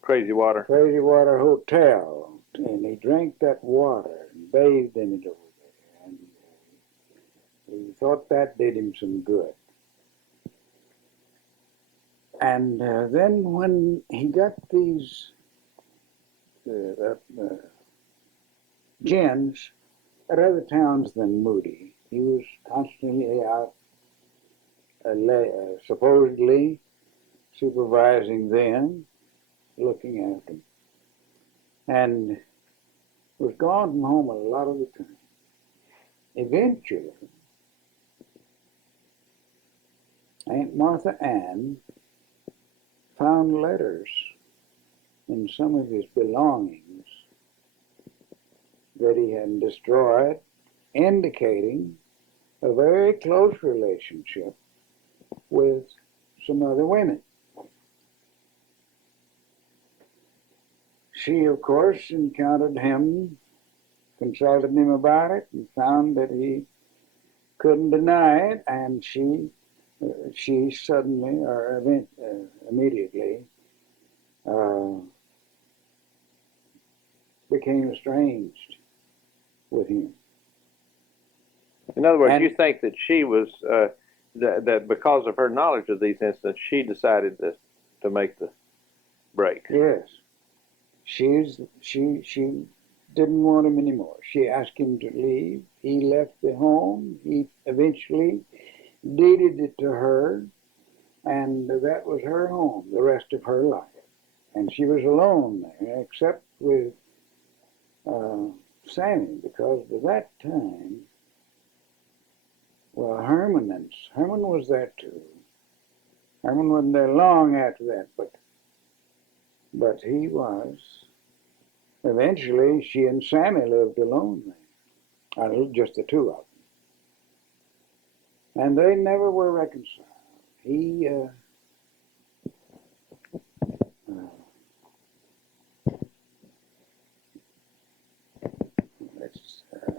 Crazy Water. Crazy Water Hotel, and he drank that water and bathed in it over there. And he thought that did him some good. And then when he got these gins at other towns than Moody, he was constantly out, supposedly supervising them, looking at them, and was gone from home a lot of the time. Eventually, Aunt Martha Ann found letters in some of his belongings that he had destroyed, indicating a very close relationship with some other women. She, of course, encountered him, consulted him about it, and found that he couldn't deny it, and she suddenly, or immediately, became estranged with him. In other words, And- you think that she was that because of her knowledge of these incidents, she decided to make the break. Yes. She didn't want him anymore. She asked him to leave. He left the home. He eventually deeded it to her, and that was her home the rest of her life. And she was alone there, except with Sammy, because by that time, well, Herman was there too. Herman wasn't there long after that, but he was. Eventually, she and Sammy lived alone there, just the two of them. And they never were reconciled. He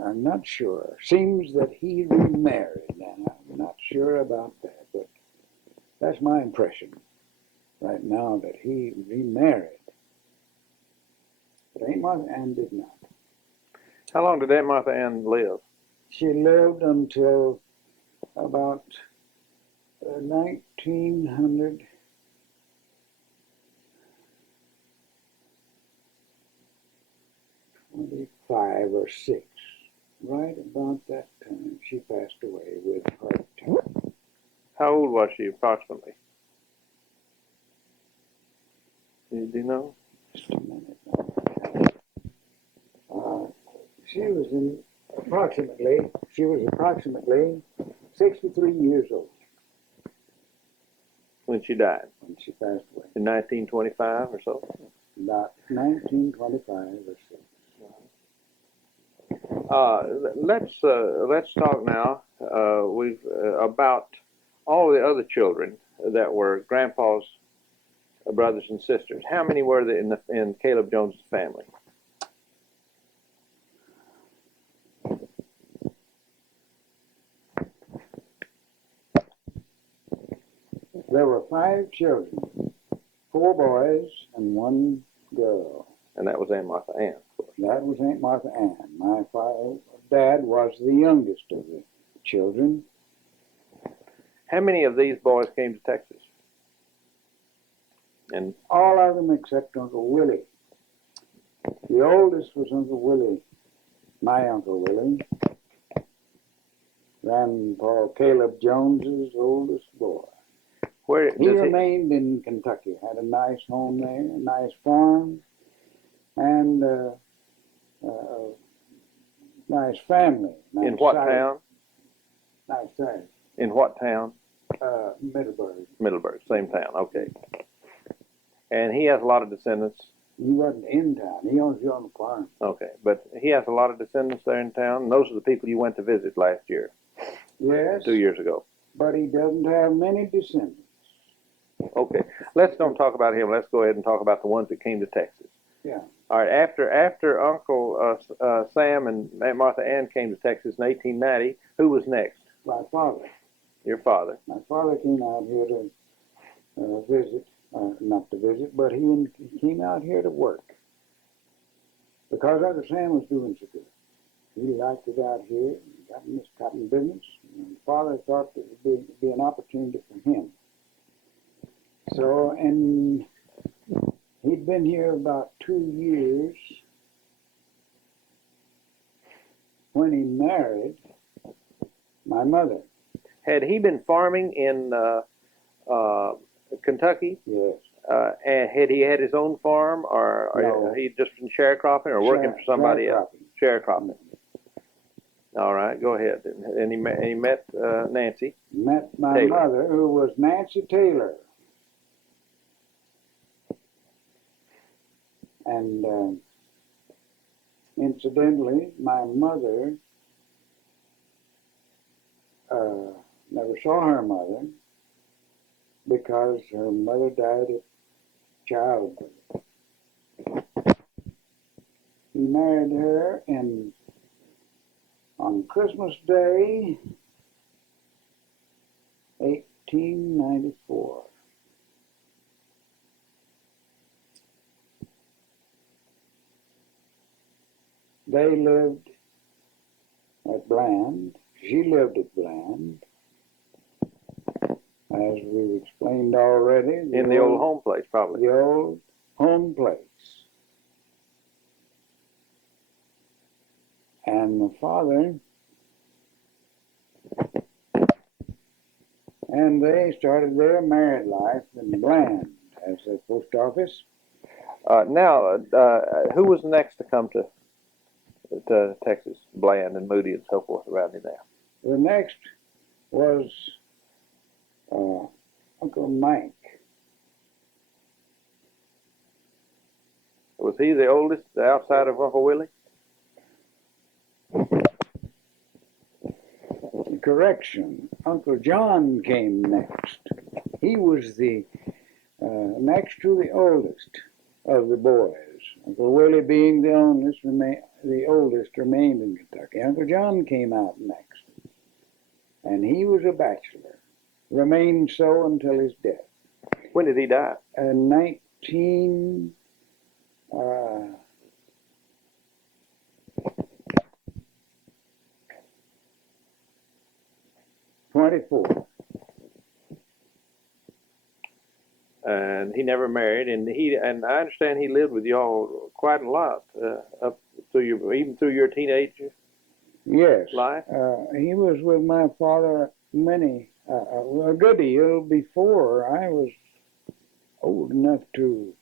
I'm not sure. Seems that he remarried, and I'm not sure about that, but that's my impression right now, that he remarried. But Aunt Martha Ann did not. How long did Aunt Martha Ann live? She lived until about 1925 or 6. Right about that time, she passed away with heart attack. How old was she approximately? Do you know? Just a minute. She was approximately 63 years old When she died? when she passed away. In 1925 or so? About 1925 or so. Let's talk now. We've about all the other children that were Grandpa's brothers and sisters. How many were there in Caleb Jones's family? There were 5 children, 4 boys and 1 girl. And that was Aunt Martha Ann, of course. That was Aunt Martha Ann. My dad was the youngest of the children. How many of these boys came to Texas? And All of them except Uncle Willie. The oldest was Uncle Willie, my Uncle Willie. Grandpa Caleb Jones's oldest boy. where He does remained in Kentucky, had a nice home there, a nice farm, and a nice family. Nice in what size. town? Nice size. In what town? Middleburg. Middleburg, same town. Okay. And he has a lot of descendants. He wasn't in town. He was on the farm. Okay, but he has a lot of descendants there in town. And those are the people you went to visit last year, Yes, 2 years ago. but he doesn't have many descendants. Okay, let's don't talk about him. Let's go ahead and talk about the ones that came to Texas. Yeah. All right. After Uncle Sam and Aunt Martha Ann came to Texas in 1890, who was next? My father. Your father. My father came out here to visit. Not to visit, but he came out here to work. Because Uncle Sam was doing so good. He liked it out here, got in this cotton business. And Father thought that it would be an opportunity for him. So, and he'd been here about 2 years when he married my mother. Had he been farming in Kentucky? Yes. And had he had his own farm, or No. he just been sharecropping or working for somebody else? Sharecropping. All right, go ahead. And he met Nancy. Met my Taylor. mother, who was Nancy Taylor. And incidentally, my mother never saw her mother because her mother died of childbirth. He married her on Christmas Day, 1894. They lived at Bland. She lived at Bland. As we've explained already. In the old home place, probably. The old home place. And the father, and they started their married life in Bland as the post office. Who was next to come to Texas? Bland and Moody and so forth around in there. The next was Uncle Mike. Was he the oldest outside of Uncle Willie? Correction. Uncle John came next. He was the next to the oldest of the boys. Uncle Willie, being the oldest, remained in Kentucky. Uncle John came out next, and he was a bachelor, remained so until his death. When did he die? In 1924. And he never married, and I understand he lived with y'all quite a lot up through even through your teenage Yes. life. He was with my father a good deal before I was old enough to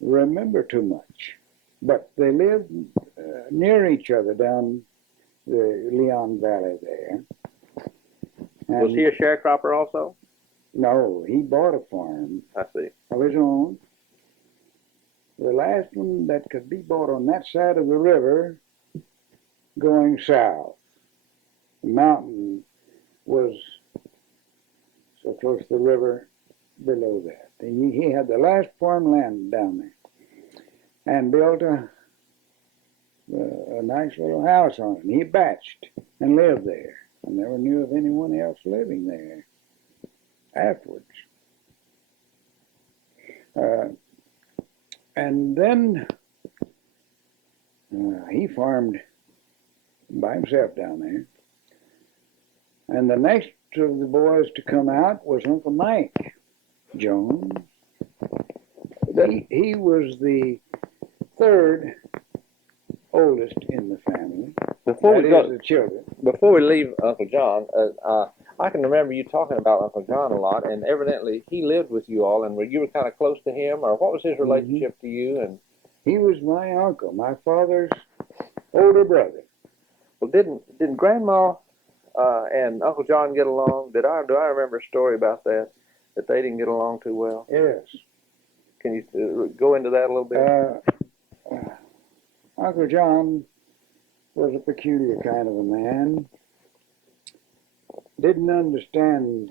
remember too much. But they lived near each other down the Leon Valley there. And Was he a sharecropper also? no, he bought a farm I see. of his own. The last one that could be bought on that side of the river going south. The mountain was so close to the river below that. He had the last farmland down there and built a nice little house on it. And he batched and lived there. I never knew of anyone else living there afterwards. And then he farmed by himself down there. And the next of the boys to come out was Uncle Mike Jones. He was the third oldest in the family. Before The children. before we leave Uncle John, I can remember you talking about Uncle John a lot, and evidently he lived with you all, and you were kind of close to him, or what was his relationship to you? And he was my uncle, my father's older brother. well, didn't Grandma and Uncle John get along? Do I remember a story about that they didn't get along too well? Yes. Can you go into that a little bit? Uncle John was a peculiar kind of a man. Didn't understand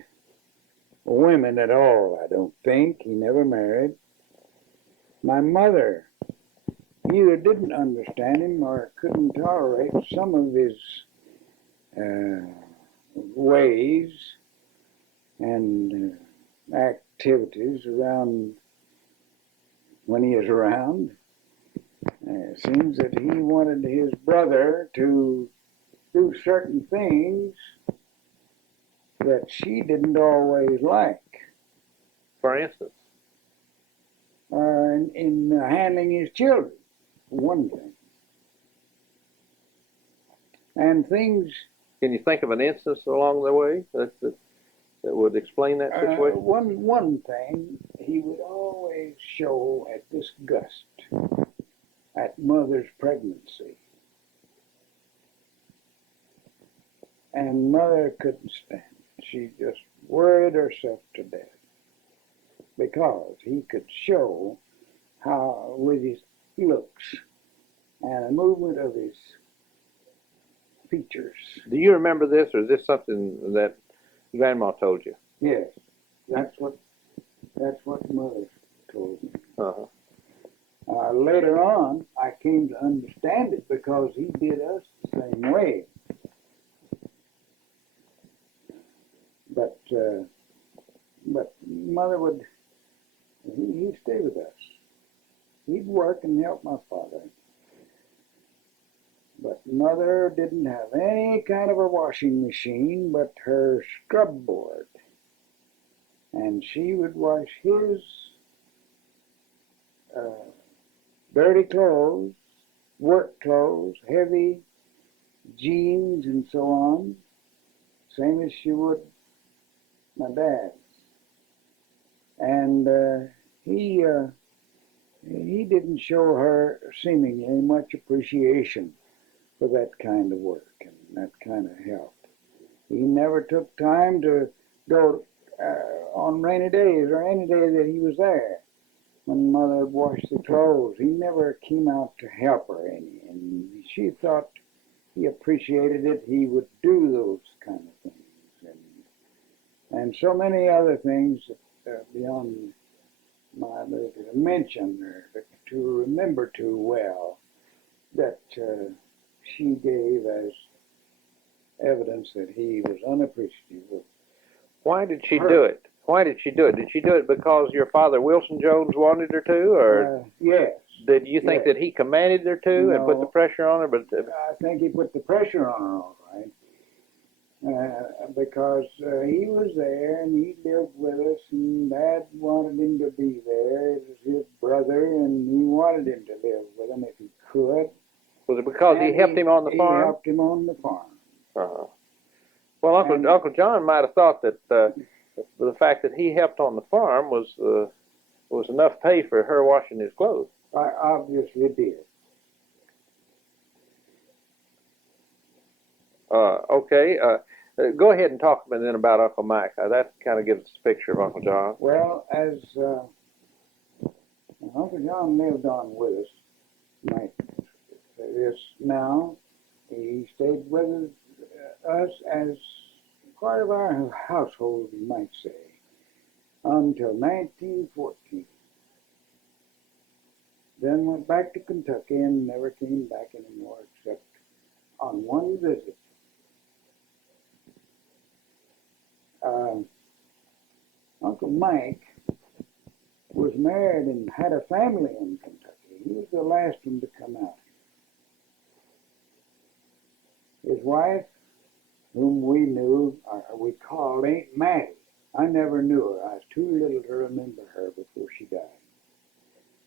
women at all, I don't think. He never married. My mother either didn't understand him or couldn't tolerate some of his ways and activities around when he is around. It seems that he wanted his brother to do certain things that she didn't always like. For instance, In handling his children, for one thing. And things. can you think of an instance along the way that would explain that situation? One thing, he would always show a disgust at mother's pregnancy. And mother couldn't stand it. She just worried herself to death because he could show how, with his looks and the movement of his features. Do you remember this, or is this something that Grandma told you? Yes, that's what mother told me. Uh-huh. Later on, I came to understand it because he did us the same way. But mother would, he'd stay with us. He'd work and help my father. But mother didn't have any kind of a washing machine but her scrub board. And she would wash his dirty clothes, work clothes, heavy jeans and so on, same as she would my dad's. And he didn't show her seemingly much appreciation for that kind of work and that kind of help. He never took time to go on rainy days or any day that he was there. When mother washed the clothes, he never came out to help her any. And she thought he appreciated it. He would do those kind of things. And so many other things beyond my ability to mention or to to remember too well that she gave as evidence that he was unappreciative of. Why did she Her. do it? Why did she do it? Did she do it because your father, Wilson Jones, wanted her to, or Yes. did you think yes. that he commanded her to and put the No. pressure on her? But I think he put the pressure on her, all right. Because he was there and he lived with us, and Dad wanted him to be there. It was his brother, and he wanted him to live with him if he could. was it because And he helped him on the He farm? helped him on the farm. Uh-huh. Well, And- Uncle John might have thought that the fact that he helped on the farm was enough pay for her washing his clothes. I obviously did. Okay. Go ahead and talk then about Uncle Mike. That kind of gives us a picture of Uncle John. Well, as Uncle John lived on with us, Mike is now, he stayed with us as part of our household, you might say, until 1914. Then went back to Kentucky and never came back anymore except on one visit. Uncle Mike was married and had a family in Kentucky. He was the last one to come out. His wife, whom we knew, we called Aunt Mattie. I never knew her. I was too little to remember her before she died.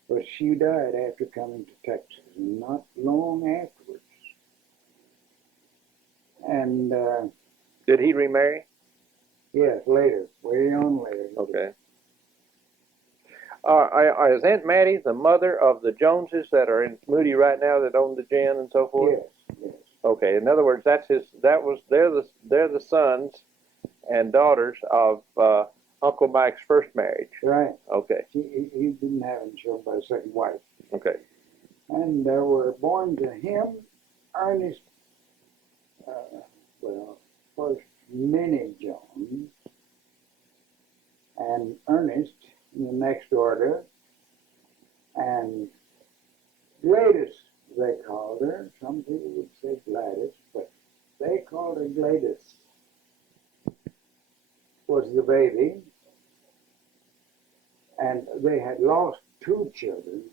But she died after coming to Texas, and not long afterwards. And Did he remarry? yes, later, way on later. Okay. Is Aunt Mattie the mother of the Joneses that are in Moody right now that own the gin and so forth? Yes, yes. Okay. In other words, they're the sons and daughters of Uncle Mike's first marriage. Right. Okay. He didn't have any children by a second wife. Okay. And there were born to him Ernest, first Minnie Jones, and Ernest in the next order, and Gladys, they called her. Some people would say Gladys, but they called her Gladys, was the baby. And they had lost two children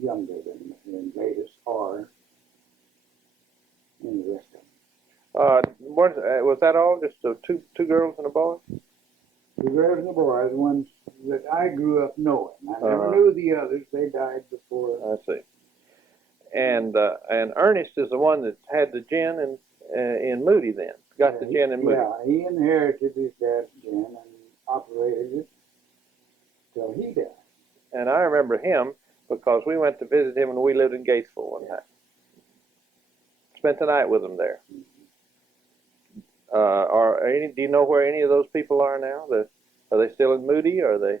younger than Gladys or in the rest of them. Was that all? Just two girls and a boy? The girls and the boys, the ones that I grew up knowing. I never Uh-huh. knew the others. They died before. I see. And Ernest is the one that had the gin in Moody then. Got the gin in Moody. Yeah, he inherited his dad's gin and operated it till he died. And I remember him because we went to visit him when we lived in Gatesville one time. Spent the night with him there. Do you know where any of those people are now? Are they still in Moody? Or are they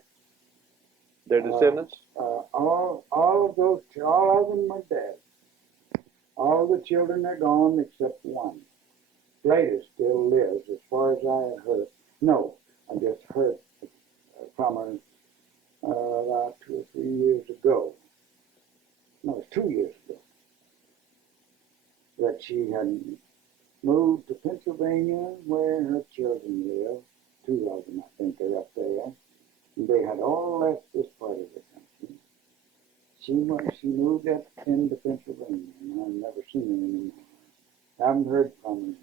their descendants? All of them are dead. All the children are gone except one. Gladys still lives, as far as I have heard. No, I just heard from her about 2 or 3 years ago. No, it's 2 years ago. That she had moved to Pennsylvania, where her children live. 2 of them, I think, are up there. They had all left this part of the country. She moved up into Pennsylvania, and I've never seen her anymore. I haven't heard from her anymore.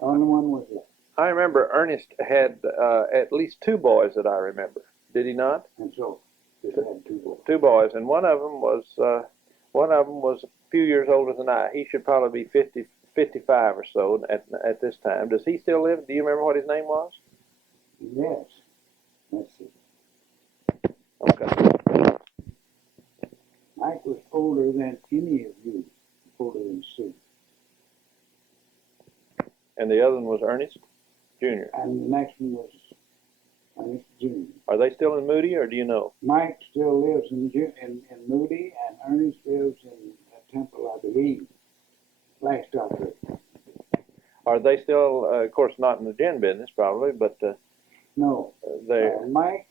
Only one was left. I remember Ernest had at least two boys that I remember. Did he not? And so, just had 2 boys. Two boys, and one of them was a few years older than I. He should probably be 50, 55 or so at this time. Does he still live? Do you remember what his name was? Yes. Let's see. Okay. Mike was older than any of you, older than Sue. And the other one was Ernest Jr. And the next one was Ernest Jr. Are they still in Moody, or do you know? Mike still lives in Moody, and Ernest lives in Temple, I believe. Last I heard. Are they still, of course, not in the gin business, probably, but No. they. Mike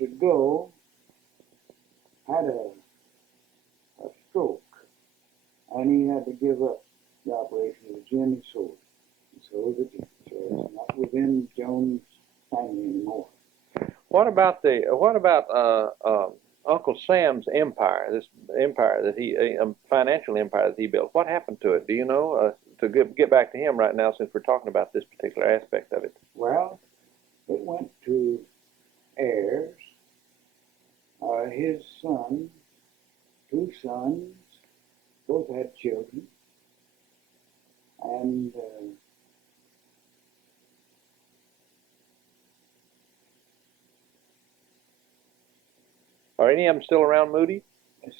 years ago had a stroke, and he had to give up the operation of the gin he sold. He sold the gin, so it's not within Jones' family anymore. What about Uncle Sam's empire? This empire that financial empire that he built. What happened to it? Do you know? To get back to him right now, since we're talking about this particular aspect of it. Well, it went to heirs. His son, two sons, both had children, and Are any of them still around, Moody? yes,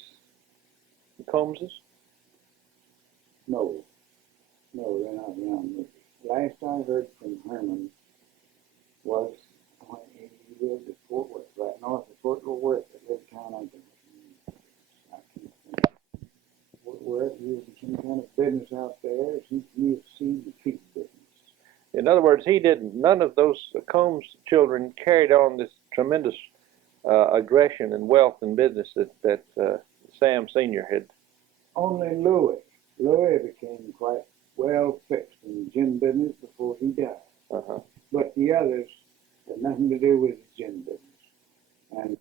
The Combses? no, they're not around me. Last I heard from Herman was when he lived at Fort Worth, right north of Fort Worth, that little town I can't think. Fort Worth, he was in some kind of business out there. It seems to me it's seed and feed business. In other words, none of those Combs children carried on this tremendous aggression and wealth and business that Sam Sr. had. Only Louis. Louis became quite well fixed in the gin business before he died. Uh-huh. But the others had nothing to do with the gin business. And